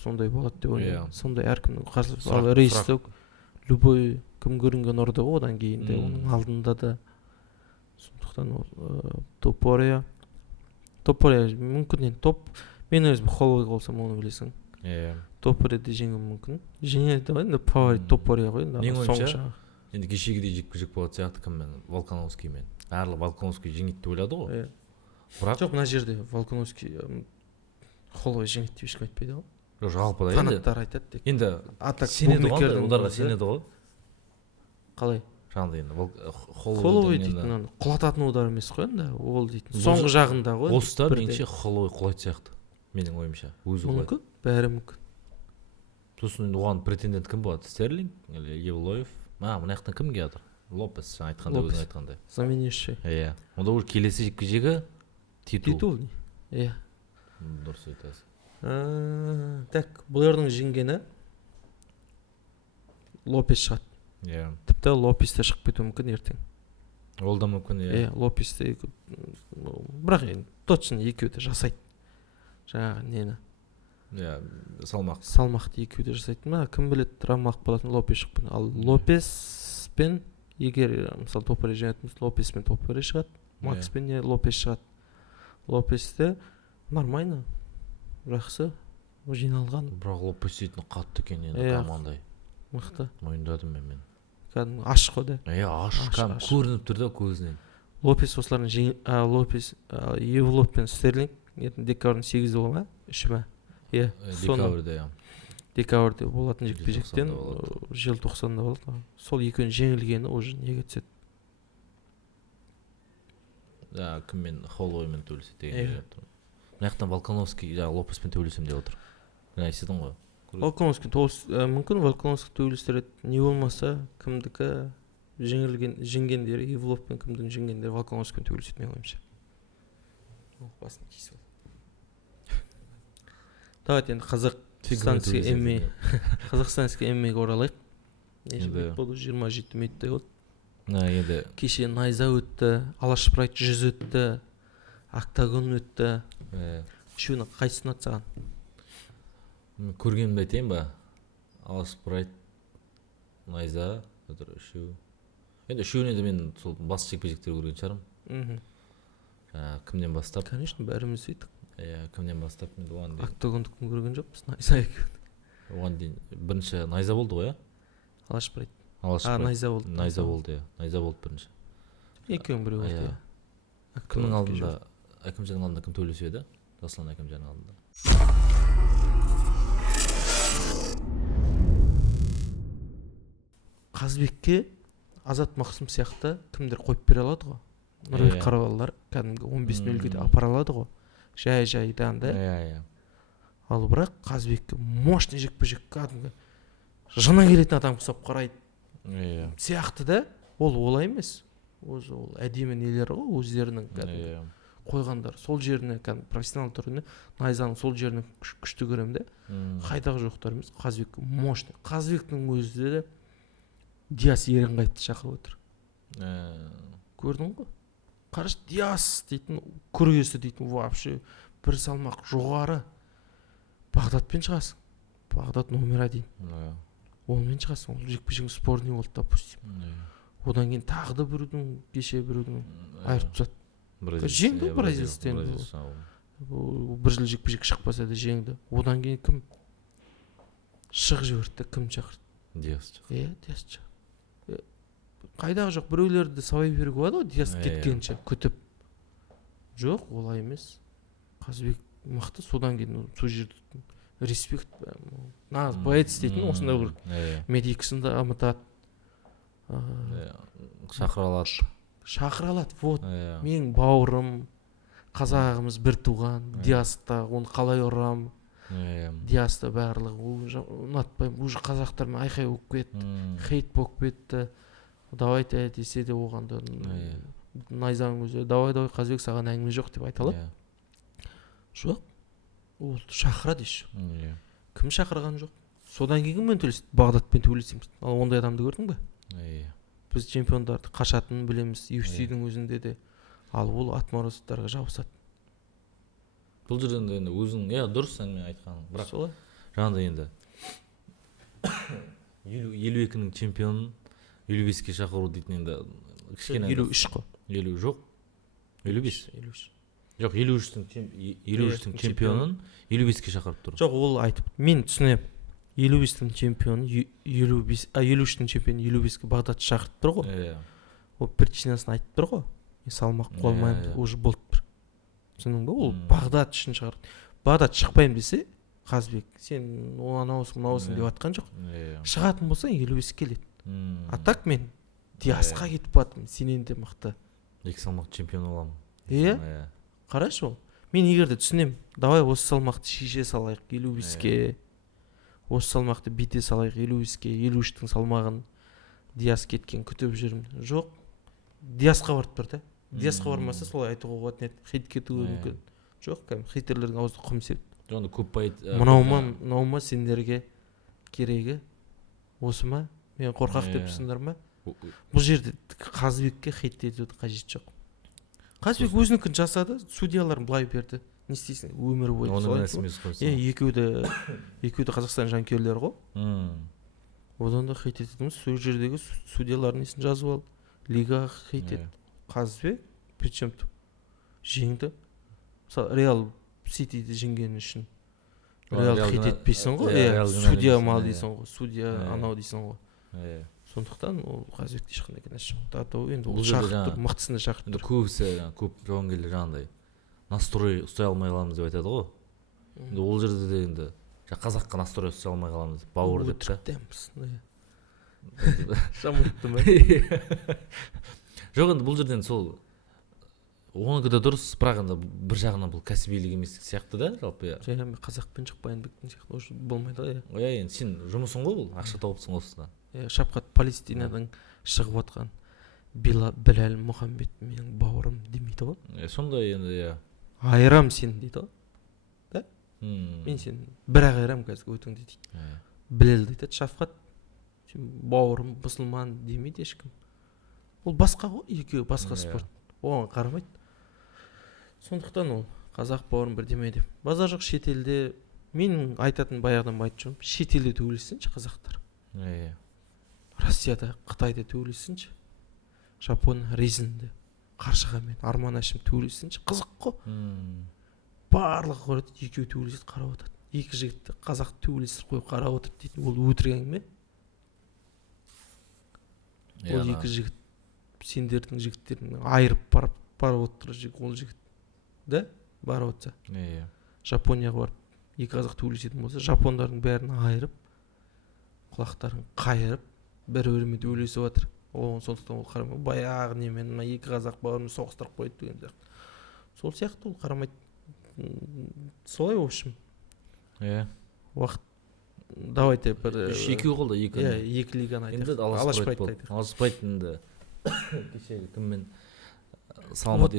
сондай болады деп ойлаймын. Сондай әркімнің қарсыласы. Ал рейсті любой кім көрінген ұрды ғой, одан кейін де оның алдында да. Сондықтан ол Топория мүмкін енді мен өзім Холлоуэй болсам оны білесің. Топорияды жеңуім мүмкін. Жеңеді ғой енді фаворит Топория ғой енді. Менің ойымша енді кешегідей жекпе-жек болады сияқты кіммен? Волконовскиймен. Барлығы Волконовский жеңеді деп ойлады ғой. Бірақ жоқ, мына жерде Волконовский Холлоуэй жеңеді деп ешкім айтпайды ғой. Жоқ, жалпыда енді фанаттар айтады тек. енді атак сенеді ғой, оларға сенеді ғой. Қалай? Жаңағыдай енді Холлоуэй дейтін құлататын удар емес қой енді, ол дейтін соңғы жағында ғой. Осы да меніңше Холлоуэй құлайтын сияқты, менің ойымша. Өзі құлайды. Мүмкін, бәрі мүмкін. Сосын енді оған претендент кім болады? Стерлинг или Евлоев? Мына жақтан кім келеді? Лопес, жаңа айтқандай, өзің айтқандай. Заменяющий. Иә. Онда уже келесі жекпе-жегі титул. Иә. Дұрыс айтасың. Так, бұлардың жеңгені Лопес шығады. Иә. Тіпті Лопес те шығып кетуі мүмкін ертең. Ол да мүмкін, иә. Лопес те бірақ енді точно екеуі де жасайды. Жаңағы нені? Иә, салмақты екеуі де жасайды ма? Кім біледі, травмалық болатын Лопес шығып кетеді. Ал Лопеспен егер мысалы Топория жеңетін болса, Лопеспен Топория шығады. Макспен Лопес шығады. Лопесте нормально. Жақсы жиналған. Бірақ Лопес дейтін қатты екен енді командай. Мықты. Мойындадым мен. Кәдімгі ашық қой да. Ашық. Көрініп тұр да көзінен. Лопес осылардың Лопес, Евлоев пен Стерлинг декабрьдің 8-і бола ма? 3-і ма? Декабрьде. Декабрьде болатын жекпе-жектен желтоқсанда болады. Сол екеуінің жеңілгені уже неге түседі? Кіммен Холлоуэймен төбелеседі деген. Мына жақтан Волконовский Лопеспен төбелесем деп отыр. Мен айтсыдың ғой. Волконовский мүмкін Волконовский төбелестіреді. Не болмаса кімдікі жеңгендері Евлоев пен кімдің жеңгендері Волконовскиймен төбелеседі менің ойымша. Басын кесіп ал. Давайте енді Қазақстанский ММА-ға оралайық. Болды 27 минуттай болды. Кеше Найза өтті, Алаш Прайд 100 өтті, Октагон өтті. Үшеуінің қайсысын ұнады саған? Көргенімді айтайын ба? Алаш Прайд, Найза, үшеу. Енді үшеуіне де мен сол бас жекпе-жектер көрген шығармын. Кімнен бастап? Конечно, бәріміз сөйттік. Кімнен бастап? Октагонды кім көрген жоқпыз, Найза екеуін. Оған дейін бірінші Найза болды ғой, Алаш Прайд. Найза болды. Найза болды бірінші. Екеуің біреу болды. Кімнің алдында, Әкімжанның алдында кім төбелесіп еді? Жасұлан Әкімжанның алдында. Қазбекке Азат Мақсым сияқты кімдер қойып бере алады ғой. Нұрбек Қарабалылар кәдімгі 15-0-ге де апара алады ғой. Жай-жайдан да. Ал бірақ Қазбекке мощный жекпе-жек кәдімгі жына келетін адам құсап қарайды. Сияқты да, ол олай емес. Ол әдемі нелері ғой, өздерінің қойғандар. Сол жеріне, профессионал түріне, Найзаның сол жеріне күшті көремін де. Қайдағы жоқтар емес, Қазбек мощный. Қазбектің өзі де Диас Еренғайыпты шақырып отыр. Көрдің ғой? Қараш, Диас дейтін, күресі дейтін, вообще бір салмақ жоғары. Бағдатпен шығасың. Бағдат номер 1. Онымен шығасың. Ол жекпе-жек спорный болды, допустим. Одан кейін тағы да біреудің, кеше біреудің айырып тастады. Жеңді бразилстен. Бір жыл жекпе-жек шықпаса да жеңді. Одан кейін кім шығып жіберді, кім шақырды? Диас. Диас шығып. Қайдағы жоқ, біреулерді сабай беруге болады ғой, Диас кеткенше күтіп. Жоқ, олай емес. Қазбек мықты, содан кейін сол жерді респект, нағыз боец дейтін, осындай бір медикасында ұмытады. Шақыра алады, вот. Мен бауырым, қазағымыз бір туған, Диаста, оны қалай ұрам, Диаста барлығы, ұнатпаймын, уже қазақтармен айқай болып кетті, хейт болып кетті. Давайте десе де оғанда найзаның өзі давай Қазыбек саған әңгіме жоқ деп айта алады. Жоқ, ол шақырады еще. Кім шақырған жоқ. Содан кейін мен төлестім, Бағдатпен төбелесеміз. Ал ондай адамды көрдің бе? Біз чемпиондарды қашатынын білеміз, UFC-дің өзінде де. Ал ол отморозовтарға жабысады. Бұл жерден енді өзің, дұрыс әңгіме айтқаның. Бірақ солай. Жаңағыдай енді 52-нің чемпионын 55-ке шақыру дейтін енді кішкене 53 қой. 50 жоқ. 55. 53. Жоқ, 53-тің чемпионын 55-ке шақырып тұр. Жоқ, ол айтып, мен түсінем. 55-тің чемпионы 53-тің чемпионы 55-ке Бағдат шақырып тұр ғой. Ол причинасын айтып тұр ғой. Салмақ қолмайым, уже болып тұр. Түсіндің бе? Ол Бағдат үшін шығарды. Бағдат шықпайым десе, Қазбек, сен анауысың деп атқан жоқ. Шығатын болсаң 55 келеді. А так мен Диасқа кетіп баттым, сенен де мықты. 2 салмақ чемпион оламын. Қарашы ол. Мен егерде түсінем, давай осы салмақты шеше салайық 55-ке. Осы салмақты бите салайық 55-ке, 53-тің салмағын Диас кеткен күтіп жүрмін. Жоқ, Диасқа барып тұр да. Диасқа бармаса солай айтуға болатын еді. Хит кетуі мүмкін. Жоқ, хейтерлердің аузы құм сеп. Жоны көп мынаума сендерге керегі осы ма? Мен қорқақ деп тұрсыңдар ма? Бұл жерде Қазыбекке хейт етуді қажет жоқ. Қазыбек өзінікін жасады, судьяларын былай берді. Не істейсің? Өмір бойы солай. Екеуі де Қазақстан жанкүйерлері ғой. Одан да хейт етеді. Сол жердегі судьялардың несін жазып ал. Лигаға хейт ет. Қазыбек причем жеңді. Реал Ситиді жеңгені үшін Реал хейт етпейсің ғой. Судья мал дейсің ғой. Судья анау дейсің ғой. Сондықтан ол Қазыбекте ешқандай кінәсі жоқ. Енді ол шақырып тұр, мықтысына шақырып тұр. Көбісі, көп жауынгерлер жаңағыдай настрой ұстай алмай қаламыз деп айтады ғой. Енді ол жерде де енді қазаққа настрой ұстай алмай қаламыз деп бауыр деп та. Шамытты ма? Жоқ, енді бұл жерден сол оныкі да дұрыс, бірақ енді бір жағынан бұл кәсібилік емес сияқты да, жалпы. Мен қазақпен шықпайын бектің сияқты уже болмайды ғой. Енді сен жұмысың ғой бұл, ақша тауыпсың осыдан. Шапқат Палестинадан шығып отқан Біләл Мұхаммед менің бауырым демейді ғой. Сондай енді, айырам сен дейді ғой. Да? Мен сен бір-ақ айырам қазір өтіңді дейді. Біләл дейді, Шапқат бауырым мұсылман демейді ешкім. Ол басқа ғой, екеуі басқа спорт. Оған қарамайды. Сондықтан ол қазақ бауырым бір демейді. Базар жоқ шетелде, мен айтатын баяғыдан айтып жүрмін, шетелде төбелессінші қазақтар. Россияда, Қытайда төбелессінші. Жапон Ризінде, Қаршығамен, Арман Әшім төбелессінші. Қызық қой. Барлығы көреді, екеуі төбелеседі, қарап отырады. Екі жігітті қазақ төбелесіп қойып қарап отырды дейтін, ол өтірік әңгіме. Ол екі жігіт сендердің жігіттерін айырып барып отыр ол жігіт. Да? Барып отса. Жапонияға барып, екі қазақ төбелесетін болса, жапондардың бәрін айырып, құлақтарын қайырып, бір-бірімен төбелесіп жатыр. Сондықтан ол қарамайды. Баяғы немен екі қазақ бауырын соғыстырып қойды деген сияқты. Сол сияқты ол қарамайды. Солай в общем. Уақыт давайте бір екеу қолда екі лиганы айтайық. Аласпайды енді кешегі кіммен Саламат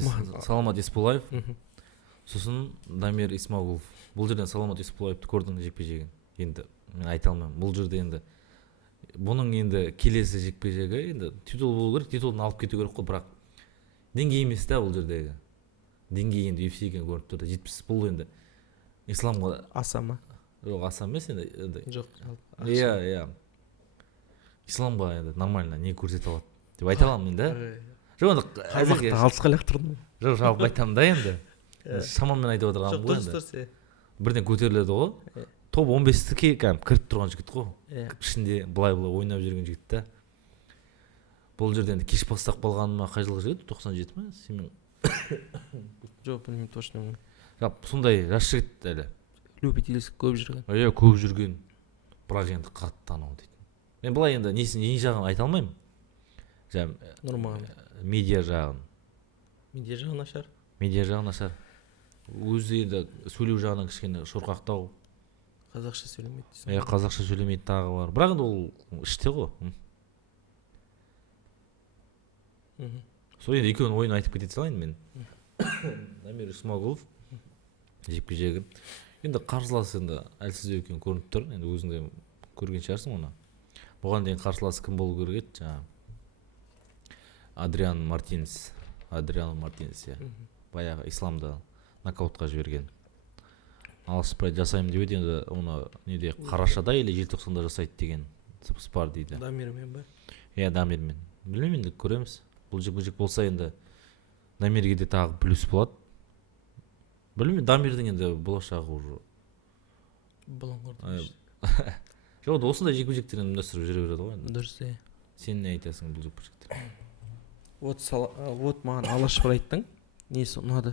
Есболаев, сосын Дамир Исмағұлов. Бұл жерден Саламат Есболаевты көрдің жекпе-жегін. Енді мен айта алмаймын. Бұл жерде енді бұның енді келесі жекпе-жегі енді титул болу керек, титулын алып кету керек қой, бірақ деңгей емес та бұл жердегі. Деңгей енді UFC-ге көрініп тұрды. 70 бұл енді исламға аса ма? Жоқ, аса емес енді. Жоқ. Исламға енді нормально не көрсете алады деп айта аламын мен да. Жоқ, енді қазақты алысқа лақтырдым. Жоқ, жалпы айтамын да енді. Шамамен айтып отырғаным ғой енді. Бірден көтеріледі ғой. Топ 15-ке кіріп тұрған жігіт қой. Ішінде былай-былай ойнап жүрген жігіт та. Бұл жерде енді кеш бастап қалғаныма қай жылғы жігіт? 97 ма? Сенің жоқ, білмеймін точно. Сондай жас жігіт әлі. Любительск көп жүрген. Көп жүрген. Бірақ енді қатты танау дейді. Мен былай енді не жағын айта алмаймын. Нормально. Медиа жағын. Медиа жағын ашар. Медиа жағын ашар. Өзі енді сөйлеу жағынан кішкене шорқақтау. Қазақша сөйлемейді. Қазақша сөйлемейді тағы бар. Бірақ енді ол іште ғой. сол енді екеуінің ойын айтып кете салайын мен. Дамир Исмагулов жекпе жегі енді қарсылас енді әлсіздеу екені көрініп тұр. Енді өзің де көрген шығарсың оны. Бұған дейін қарсыласы кім болу керек еді? Жаңағы Адриан Мартинес, иә. Баяғы исламды нокаутқа жіберген. Алашпай жасаймын деп еді, енді оны неде қарашада или желтоқсанда жасайды деген сыбыс бар дейді. Дамирмен ба? Иә, Дамирмен. Білмеймін, енді көреміз. Бұл жекпе-жек болса енді Дамирге де тағы плюс болады. Білмеймін, Дамирдің енді болашағы уже Бұлыңғыр. Жоқ, осындай жекпе-жектерін ұйымдастырып жүре береді ғой енді. Дұрыс, иә. Сен не айтасың бұл жекпе-жектер? Вот маған Алашпырайттың несі ұнады?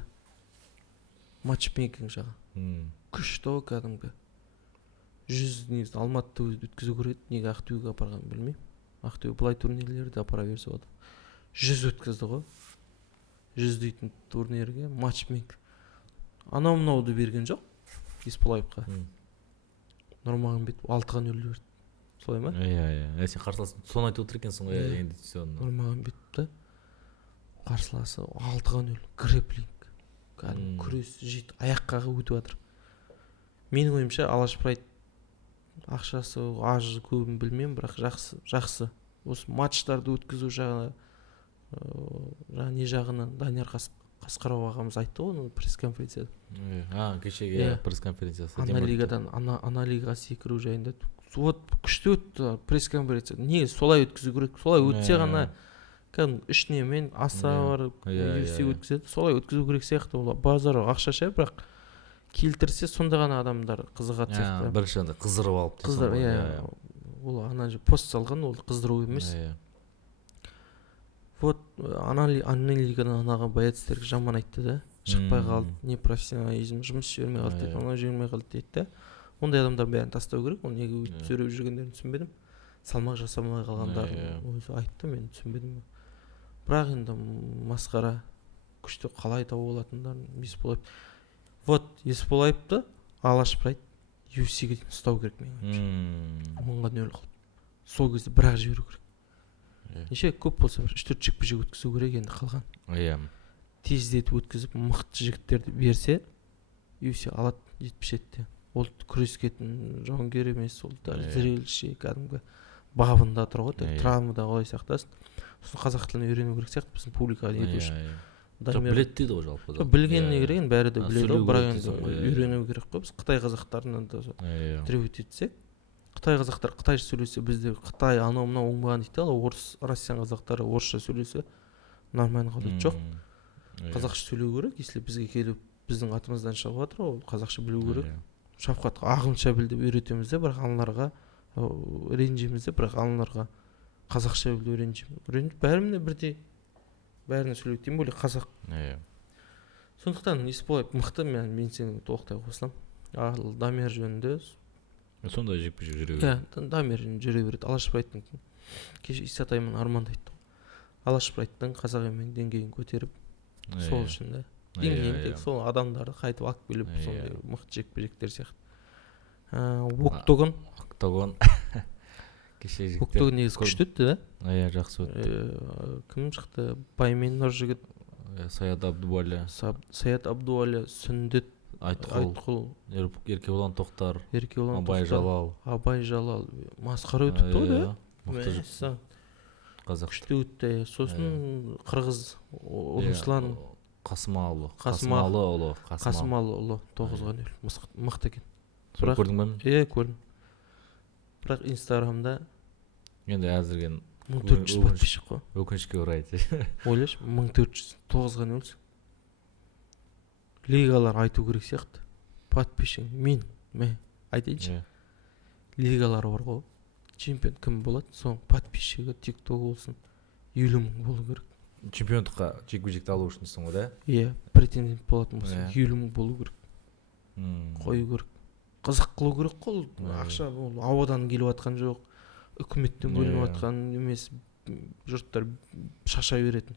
Матчмейкинг жағы. Күшті кәдімгі. 100 негізі Алматыда өткізу керек еді, неге Ақтөбеге апарған білмеймін. Ақтөбе былай турнирлерді апара берсе болады. 100 өткізді ғой. 100 дейтін турнирге матчмейкинг. Анау-мынауды берген жоқ Еспулаевқа. Нұрмағанбет 6-0 берді. Солай ма? Иә. Сен қарсыласын соны айтып отыр екенсің ғой, енді соны. Нұрмағанбетті қарсыласы 6-0 грэплинг. Кәдімгі күрес жейді, аяққа өтіп жатыр. Менің ойымша Алашпырайт ақшасы аз көбін білмеймін, бірақ жақсы. Осы матчтарды өткізу жағына не жағынан Данияр Қасқаров ағамыз айтты ғой пресс-конференцияда. Кешегі пресс-конференциясы. Ана лигаға секіру жайында. Вот күшті өтті пресс-конференция. Не солай өткізу керек? Солай өтсе ғана кәдімгі ішінемен аса бар UFC өткізеді. Солай өткізу керек сияқты. Базар ақшаша, бірақ келтірсе сонда ғана адамдар қызығады сияқты. Бірінші андай қыздырып алып қыздар, ол ана пост салған, ол қыздыру емес. Вот ана лигадан анаға боецтерге жаман айтты да, шықпай қалды, непрофессионализм, жұмыс жібермей қалды дейді, оны жібермей қалды дейді да. Ондай адамдар бәрін тастау керек, оны неге сөйлеп жүргендерін түсінбедім. Салмақ жасамай қалғандарын өзі айтты, мен түсінбедім. Бірақ енді масқара, күшті қалай тауып алатындарын Есболаев. Вот Есболаевты Алашпырайт UFC-ге ұстау керек менің. 10-0 қылып. Сол кезде бірақ жіберу керек. Неше көп болса бір 3-4 жекпе-жек өткізу керек енді қалған. Тездетіп өткізіп мықты жігіттерді берсе UFC алады жетпішетте. Ол күрескетін жауынгер емес, ол зрелище кәдімгі бабында тұр ғой, травмада қалай сақтасын. Сосын қазақ тілін үйрену керек сияқты біздің публикаға ету үшін. Біледі дейді ғой жалпы. Білгеніне керек, бәрі де біледі ғой, бірақ енді үйрену керек қой. Біз Қытай қазақтарынан да требовать етсек, Қытай қазақтар қытайша сөйлесе, бізде Қытай анау-мынау оңбаған дейді, ал орыс, россиян қазақтары орысша сөйлесе нормально қалады. Жоқ. Қазақша сөйлеу керек, если бізге келіп біздің атымыздан шығып жатыр, ол қазақша білу керек. Шафқатқа ағылшынша біл деп үйретеміз де, бірақ аналарға ренжиміз де, бірақ аналарға қазақша білу ренжиміз. Бәріне бірдей, бәріне сөйлеу, тем более қазақ. Сондықтан Есболаев мықты, мен сені толықтай қосыламын. Ал Дамир жөнінде сондай жекпе-жек жүре береді. Дамир жүре береді. Алашпырайттың кеше Исатаймен армандайды. Алашпырайттың қазақ елінің деңгейін көтеріп, сол үшін да. Деңгейін тек сол адамдарды қайтып алып келіп, сондай мықты жекпе-жектер сияқты. Октогон. Кеше жектер. Октогон негізі күшті өтті да? Жақсы өтті. Кім шықты? Баймен Нұржігіт, Саят Абдуали, Сүндет, Айтқұл, Еркебұлан Тоқтар, Абай Жалал. Масқара өтіпті ғой да? Мықты жекпе-жек. Күшті өтті. Сосын қырғыз Руслан Қасымалы 9-0 мықты екен. Көрдің бе? Көрдім. Бірақ инстаграмда енді әзірге 1400 подписчик қой. Өкінішке орай. Ойлашы, 1400 9-0. Лигалар айту керек сияқты. Подписчик мен айтайыншы. Лигалар бар ғой. Чемпион кім болады? Соң подписчигі TikTok болсын 50 мың болу керек. Чемпиондыққа жекпе-жекті алу үшінсің ғой да? Претендент болатын болса 50 мың болу керек. Қою керек. Қызық қылу керек қой. Ақша ауадан келіп жатқан жоқ. Үкіметтен бөлініп жатқан емес. Жұрттар шаша беретін.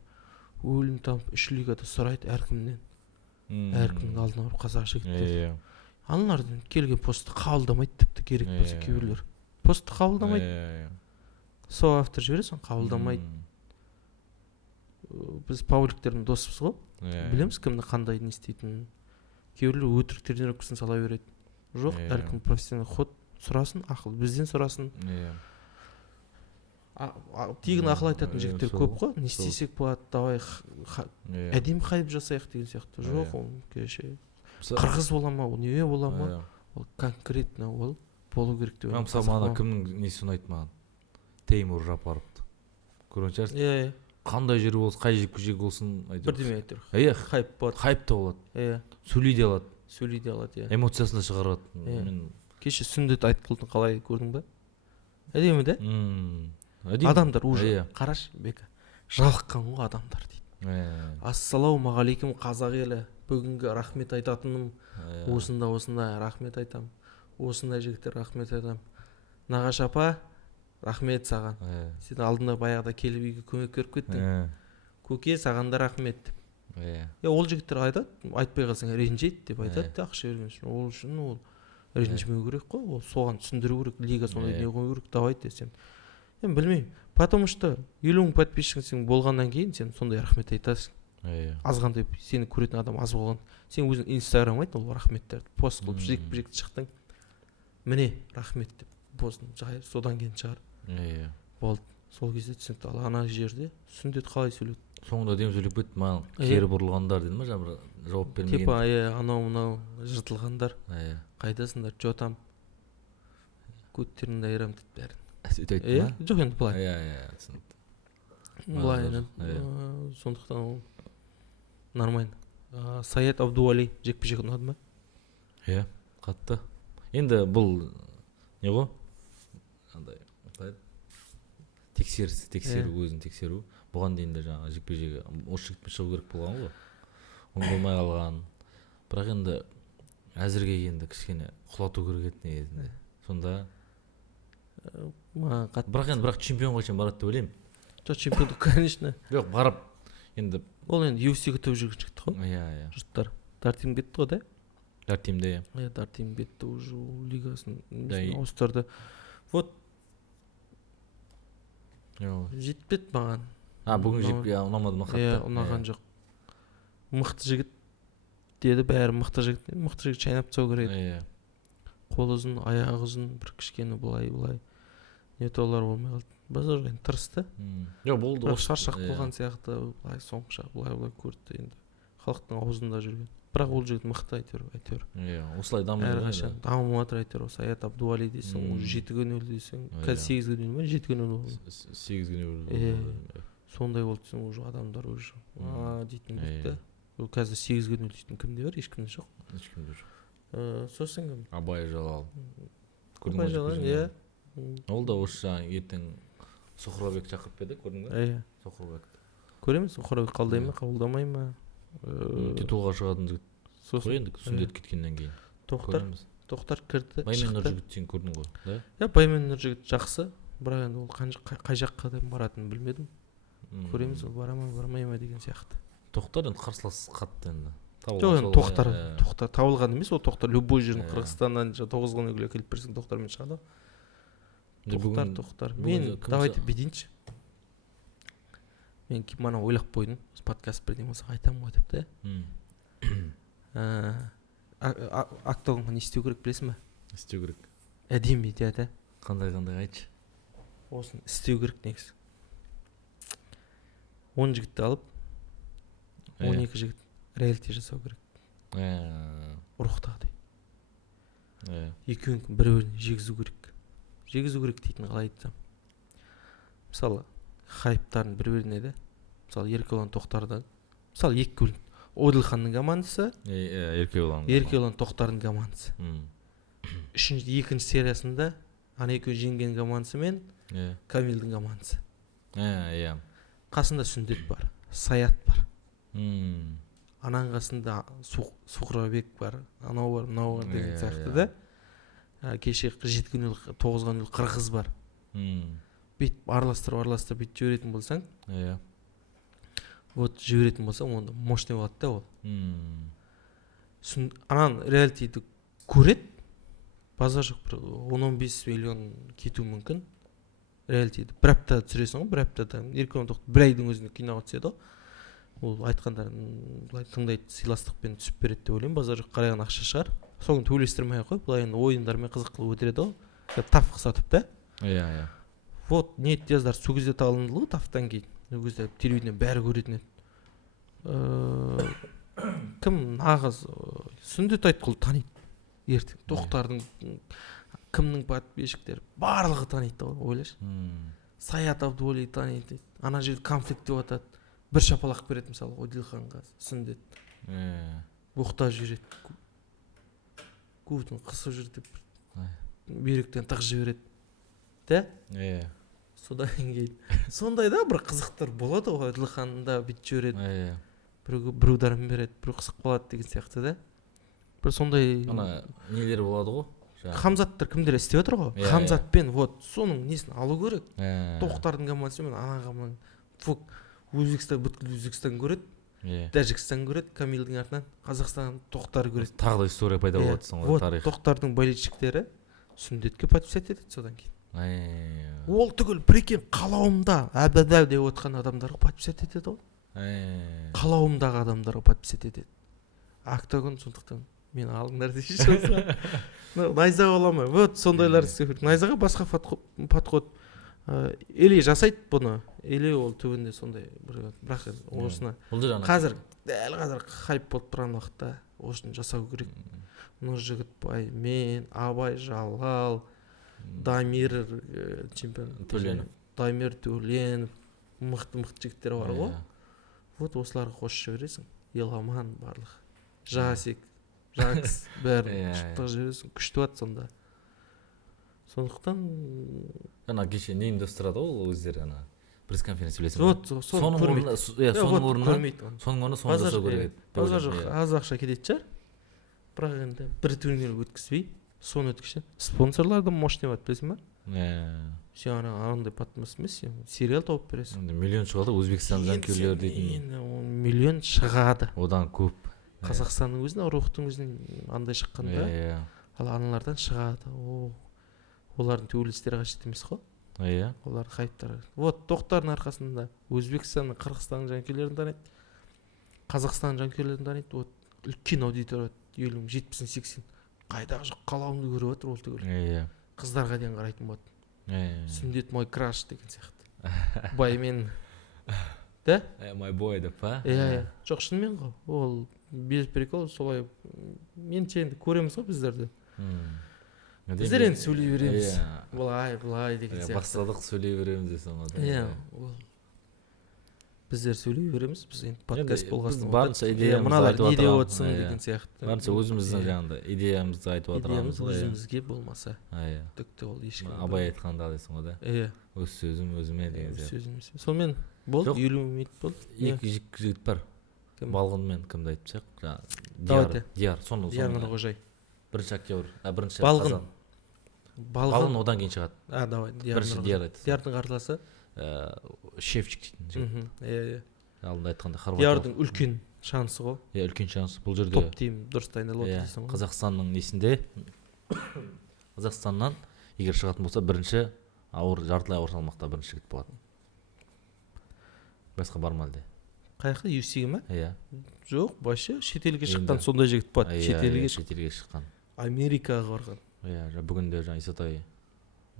Өлім тамып 3 лигада сұрайды әркімнен. Әркімнің алдына барып қазақ жігіттер. Аналардың келген постты қабылдамайды, тіпті керек болса кейбіреулер. Постты қабылдамайды. Сол автор жібересің, қабылдамайды. біз пабликтердің доспыз ғой, Иә. білеміз кімді қандай не істейтінін. Кейбіреулер өтірік тренировкасын сала береді. Жоқ, әркім профессионал ход сұрасын, ақыл бізден сұрасын. Иә. Тегін ақыл айтатын жігіттер көп қой. Не істесек болады, давай әдемі хайп жасайық деген сияқты. Жоқ, ол кеше қырғыз бола ма, ол не бола ма, ол конкретно ол болу керек деп. Мысалы мана кімнің несі ұнайды маған, Теймур Жапаровты көрген шығарсың. Иә, қандай жері болсын, қай жекпе-жек болсын, бірдеме айтыр. Иә, Хайп болады. хайп та болады. Иә, Сөйлей де алады. иә. Эмоциясын да шығарады. Мен Кеше сүндет айтқылдың қалай көрдің бе? Әдемі де? әдемі. Адамдар уже қараш бека. Жалыққан ғой адамдар дейді. Ассалаумағалейкум қазақ елі. Бүгінгі рахмет айтатыным осында рахмет айтам. Осындай жігіттер рахмет айтам. Нағаш апа рахмет саған. Сен алдында баяғыда келіп үйге көмек беріп кеттің. Көке саған да рахмет деп. Ол жігіттер айтады, айтпай қалсаң ренжиді деп айтады да, ақша берген үшін. Ол үшін ол ренжімеу керек қой, ол соған түсіндіру керек, лига сондай не қою керек, давай десем. Мен білмеймін, потому что 50 мың подписчик сен болғаннан кейін сен сондай рахмет айтасың. Азғандай сені көретін адам аз болған. Сен өзің инстаграм айт, ол рахметтерді пост қылып жекпе-жекті шықтың. Міне рахмет деп постын жайыр, содан кейін шығар. Болды. Сол кезде түсінікті. Ал ана жерде сүндет қалай сөйледі? Соңында дем сөйлеп кетті, маған кері бұрылғандар деді ма, жауап бермеген. Типа, анау жыртылғандар. Қайдасыңдар, жотам. Көттеріңді айырам дейді бәрін. Сөйтіп айтты ма? Жоқ енді былай. Түсінікті. Былай, сондықтан ол нормально. Саят Абдуали жекпе-жек ұнады ма? Иә, қатты. Енді бұл не ғой? Тексеру, өзін тексеру. Бұған дейін де жаңағы жекпе-жегі осы жігітпен шығу керек болған ғой. Оны болмай қалған. Бірақ енді әзірге енді кішкене құлату керек еді негізінде. Сонда бірақ чемпион қойшан барады деп ойлаймын. Жоқ, чемпион, конечно. Жоқ, барып енді ол енді UFC-ге төп жүрген жігіт қой. Иә. Жұрттар Дартим кетті ғой да? Дартимде. Дартим кетті уже лигасын ауыстырды. Вот жетпеді маған. Бүгін жекпе ұнамады ма қатты? Ұнаған жоқ. Мықты жігіт деді, бәрі мықты жігіт. Мықты жігіт шайнап тастау керек. Қол ұзын, аяғы ұзын, бір кішкене былай. Не толар болмай қалды. Базар енді тырысты. Жоқ, болды. Бірақ шаршақ болған сияқты, былай соңғыша, былай көрді енді. Халықтың аузында жүрген. Бірақ ол жігіт мықты әйтеуір. Осылай дамыды. Әрқашан дамып жатыр әйтеуір. Саят Абдуали дейсің, 7-0 дейсің. Қазір 8-0 ма? 7-0 болды. 8-0. Сондай болды десең, уже адамдар уже дейтін болды. Ол қазір 8-0 дейтін кімде бар? Ешкімде жоқ. Сосын кім? Абай Жалал. Абай Жалал, иә. Ол да осы жаңа ертең Сұхрабек шақырып берді, көрдің бе? Иә. Сұхрабек. Көреміз, Сұхрабек қалдай ма, қабылдамай ма? Титулға шығатын жігіт. Қой енді сүндет кеткеннен кейін. Тоқтар кірді, Баймен Нұр жігіт сен көрдің ғой, да? Иә, Баймен Нұр жігіт жақсы, бірақ енді ол қай жаққа баратынын білмедім. Көреміз, ол бара ма, бармай ма деген сияқты. Тоқтар енді қарсылас қатты енді. Жоқ, енді Тоқтар табылған емес, ол Тоқтар любой жерін Қырғызстаннан 9 күн өгле келіп берсең Тоқтармен шығады. Тоқтар. Мен давайте бедейінші. Мен мана ойлап қойдым, подкаст бірден болса айтамын ғой деп та. Октагонға не істеу керек білесің ба? Істеу керек. Әдемі идея. Қандай айтшы. Осын істеу керек негізі. 10 жігітті алып, 12 жігіт реалити жасау керек. Ұрықтағыдай. Екеуін бір-біріне жегізу керек. Жегізу керек дейтін қалай айтсам. Мысалы, хайптарын бір-біріне де. Мысалы, Еркебұлан Тоқтардан. Мысалы, екі бөлінді. Одылханның командасы. Еркебұлан Тоқтардың командасы. Екінші сериясында ана екеуі жеңген командасы мен Камилдің командасы. Қасында сүндет бар, Саят бар. Ананың қасында Сұхрабек бар, анау бар, мынау бар деген сияқты да. Кеше 7-0, 9-0 қырғыз бар. Бүйтіп араластырып бүйтіп жіберетін болсаң, вот жіберетін болсаң, онда мощный болады да ол. Анан реалитиді көрет, базар жоқ, 10-15 миллион кету мүмкін. Реалитиді бір аптада түсіресің ғой, бір аптада. Еркебұлан Тоқтар бір айдың өзінде киноға түседі ғой. ол айтқандарын былай тыңдайды, сыйластықпен түсіп береді деп ойлаймын. Базар жоқ, қарайған ақша шығар, соны төлестірмей ақ қой, былай енді ойындармен қызық қылып өтіреді ғой, таф сатып та. Иә. Вот ниет жаздар сол кезде алынды ғой, тафтан кейін. Ол кезде телевидениеден бәрі көретін еді. Кім нағыз Сүндет Айтқұл таниды ертең. Тоқтардың кімнің подписчиктері барлығы таниды ғой, ойлашы. Саят Абдуали таниды. Ана жерде конфликт деп атады. Бір шапалақ береді мысалы Одилханға, Сүндет. Боқтап жібереді. Көтін қысып жүр деп бүйректен тық жібереді. Да? Содан кейін сондай да бір қызықтар болады ғой, Одилханда бүйтіп жібереді. Бір ударым береді, бір қысып қалады деген сияқты да. Бір сондай ана нелер болады ғой. Хамзаттар кімдер істеп отыр ғой. Хамзатпен вот соның несін алу керек. Тоқтардың командасымен ана команда Өзбекстан бүткіл Өзбекстан көреді. Тәжікстан көреді, Камилдің артынан Қазақстан Тоқтар көреді. Тағы да история пайда болады соңғы тарих. Тоқтардың болельшіктері Сүндетке подписать етеді содан кейін. Ол түгіл прикинь, қалауымда әбдәдәу деп отқан адамдарға подписать етеді ғой. Қалауымдағы адамдарға подписать етеді. Октагон сондықтан мені алыңдар дейші болса. Найза бола ма? Вот сондайлар істеп керек. Найзаға басқа подход. Или жасайды бұны, или ол түбінде сондай бірақ осыны қазір дәл қазір хайп болып тұрған уақытта осыны жасау керек. Нұржігітбай, мен, Абай Жалал, Дамир чемпион, Дамир Төленов, мықты жігіттер бар ғой. Вот осыларға қосып жібересің. Еламан барлық. Жасик, Жакс бәрін шықтық жібересің. Күшті бат сонда. Сондықтан ана кеше не ұйымдастырады ғой өздері ана пресс-конференция білесің. Вот соның орнына соны жасау керек еді. Базар жоқ, аз ақша кететін шығар. Бірақ енді бір турнир өткізбей, соны өткізші. Спонсорларды мощный бат білесің ба? Сен андай батмас емес, сериал тауып бересің. Миллион шығады Өзбекстан жанкүйерлері дейтін. Миллион шығады. Одан көп. Қазақстанның өзінен, рухтың өзінен андай шыққанда, ал аналардан шығады. Олардың төбелестері қажет емес қой. Олардың хайптары. Вот Тоқтардың арқасында Өзбекстанның, Қырғызстанның жанкүйерлерін таниды. Қазақстанның жанкүйерлерін таниды. Вот үлкен аудитория 70-80. Қайдағы жоқ қалауымды көріп отыр ол түгіл. Қыздарға дейін қарайтын болады. Сүндет мой краш деген сияқты. Баймен. Да? My boy деп па? Жоқ шынымен ғой. Ол без прикол солай. Мен енді көреміз ғой біздерді. Біздер енді сөйлей береміз. Былай деген сияқты. Бастадық сөйлей береміз десің ғой. Біздер сөйлей береміз. Біз енді подкаст болғасын. Барынша идеямызды айтып не деп отырсың деген сияқты. Барынша өзіміздің жаңағыдай идеямызды айтып отырамыз. Идеямыз өзімізге болмаса. Түкті ол ешкім. Абай айтқанда дейсің ғой да. Өз сөзім өзіме деген сияқты. Сонымен болды, 50 минут болды. Екі жігіт бар. Балғынмен кімді айтып шақ? Дияр. Дияр Нұрғожай. Бірінші актер, бірінші Балғын. Балғын одан кейін шығады. Давай. Бірінші Дияр айтты. Диярдың қарсыласы Шевчик дейтін жігіт. Алдында айтқанда Хорватия. Диярдың үлкен шансы ғой. Үлкен шансы. Бұл жерде топ тим дұрыс дайындалып отыр дейсің ғой. Қазақстанның несінде Қазақстаннан егер шығатын болса бірінші жартылай ауыр салмақта бірінші жігіт болады. Басқа бар ма әлде? Қаяқта UFC-ге ма? Жоқ, вообще шетелге шыққан сондай жігіт бар. Шетелге шыққан. Америкаға барған. Бүгінде жаңа Исатай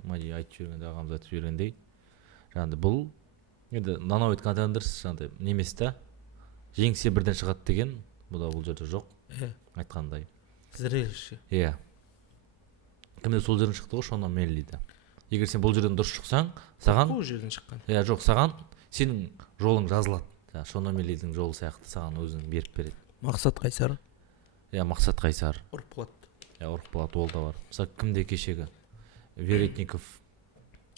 Мади айтып жүргенде, ағамыз айтып жүргендей, жаңағыдай бұл енді нановид контендерс жаңағыдай немес та, жеңсе бірден шығады деген, бұл жерде жоқ. Айтқандай. Зрелище. Кімде сол жерден шықты ғой, Шона Меллиді. Егер сен бұл жерден дұрыс шықсаң, саған бұл жерден шыққан. Жоқ, саған сенің жолың жазылады. Шона Меллидің жолы сияқты саған өзін беріп береді. Мақсат Қайсар. Мақсат Қайсар. Ұрып Ұрықпылат ол да бар. Мысалы, кімде кешегі? Веретников.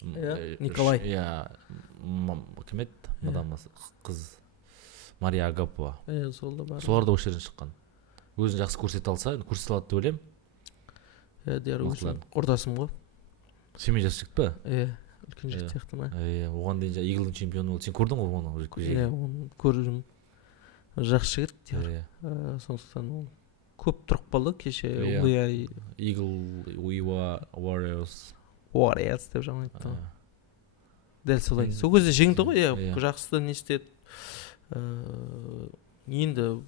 Николай. Кім еді? Мадам қыз Мария Агапова. Сол да бар. Солар да осы жерден шыққан. Өзін жақсы көрсете алса, көрсете алады деп ойлаймын. Дияр өзім құрдасым ғой. Семей жас жігіт па? Үлкен жігіт сияқты ма? Оған дейін Иглдың чемпионы болды. Сен көрдің ғой оны? Оны көрдім. Жақсы жігіт Дияр. Сондықтан ол көп тұрып қалды кеше. Eagle, Warriors деп жаңа айтты. Дәл солай. Сол кезде жеңді ғой, жақсы не істеді. енді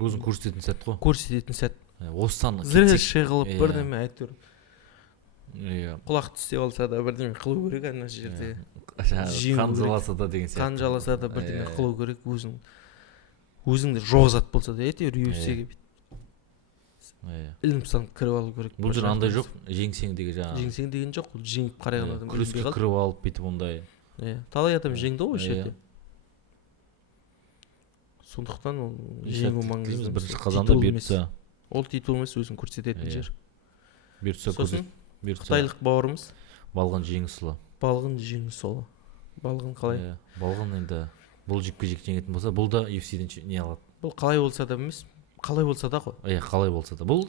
өзін көрсететін сәт қой. көрсететін сәт. Осыдан Зрелище қылып Иә. бірдеме әйтеуір иә құлақ түсте алса да бірдеме қылу керек ана жерде. жеңу қан керек. жаласа да деген сияқты. Қан жаласа да бірдеме Иә. қылу керек. Өзіңде жоқ зат болса да әйтеуір UFC-ге Иә. ілініп салып кіріп алу керек. Бұл жер андай жоқ, жеңсең деген жаңағы. Жеңсең деген жоқ, ол жеңіп қараған адам Күреске кіріп алып бүйтіп ондай. талай адам жеңді ғой осы Иә. жерде. Сондықтан ол жеңу маңызды. Бірінші қазанда бұйыртса. Ол титул емес, өзін көрсететін Иә. жер. Бұйыртса Сосын бұйыртса. қытайлық бауырымыз Балғын Жеңісұлы. Балғын Жеңісұлы. Балғын қалай? Иә. Балғын енді бұл жекпе-жек жеңетін болса, бұл да UFC-ден не алады. Бұл қалай болса да емес, қалай болса да ғой. Иә, қалай болса да. Бұл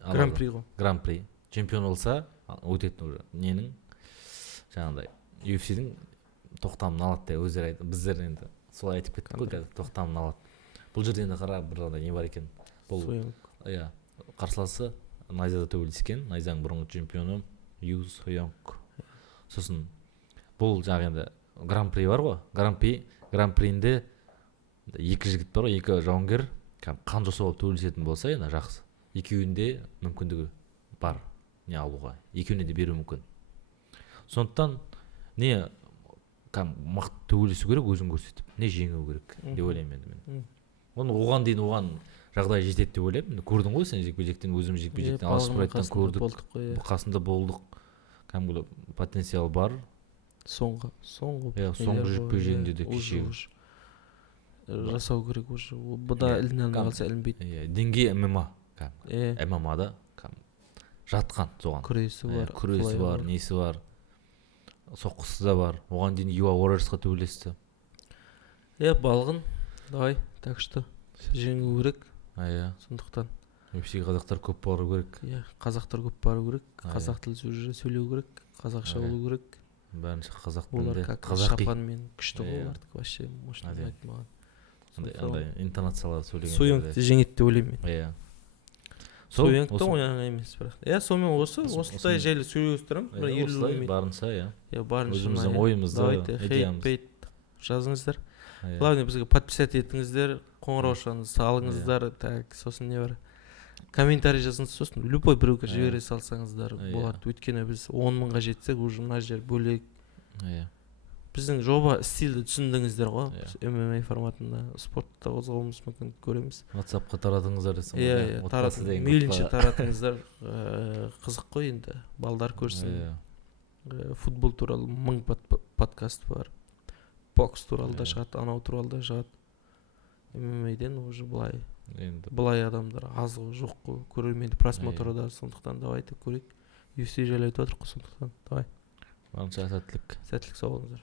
Гран-при ғой. Гран-при. Чемпион болса, өтетін уже. Ненің жаңағыдай UFC-дің тоқтамын алады деп өздері айтты. Біздер енді солай айтып кеттік қой, қазір тоқтамын алады. Бұл жерде енді қара бір андай не бар екен. Бұл иә, қарсыласы найзада төбелескен, найзаның бұрынғы чемпионы Ю Сойонг. Сосын бұл жаңағы енді Гран-при бар ғой. Гран-приінде екі жігіт бар ғой, екі жауынгер қан жасауға төбелесетін болса, енді жақсы. Екеуінде мүмкіндігі бар не алуға. Екеуіне де беру мүмкін. Сондықтан не мықты төбелесу керек, өзін көрсетіп, не жеңу керек деп ойлаймын енді мен. Оған дейін оған жағдай жетеді деп ойлаймын. Көрдің ғой сен жекпе-жектен, өзім жекпе-жектен Алашпырайттан көрдік. Қасында болдық. Кәдімгі потенциал бар. Соңғы жекпе-жегінде де кеше жасау керек уже. Бұда іліне алмай қалса ілінбейді. Деңгей ММА. ММА-да жатқан соған. Күресі бар, несі бар. Соққысы да бар. Оған дейін Юа Warriorsқа төбелесті. Балғын. Давай, так что жеңу керек. Сондықтан UFC қазақтар көп бару керек. Қазақтар көп бару керек. Қазақ тілі сөйлеу керек. Қазақша болу керек. Бәрінше қазақ тілінде. Олар шапанмен күшті ғой олардікі. Вообще мощно айтты маған. Андай интонациялар сөйлеген. Сойонгты жеңеді деп ойлаймын мен. Сойонгты ойнаған емес бірақ. Сонымен осылай жайлы сөйлесіп тұрамын. Осылай барынша, өзіміздің ойымызды хейт жазыңыздар. Главное бізге подписать етіңіздер, қоңыраушаны салыңыздар, сосын не бар. Комментарий жазыңыз, сосын любой біреуге жібере салсаңыздар болады. Өйткені біз 10 мыңға жетсек, уже мына жер бөлек. Біздің жоба стильді түсіндіңіздер ғой. ММА форматында спортта қозғалуымыз мүмкін көреміз. WhatsApp-қа таратыңыздар десем. Мейлінше таратыңыздар. Қызық қой енді. Балдар көрсін. Футбол туралы 1000 подкаст бар. Бокс туралы да шығады, анау туралы да шығады. ММА-ден уже былай адамдар аз ғой, жоқ қой. Көрерменді просмотры да, сондықтан давайте көрейік. UFC жайлы айтып отырық қой, сондықтан давай. Барынша сәттілік. Сәттілік, сау болыңыздар.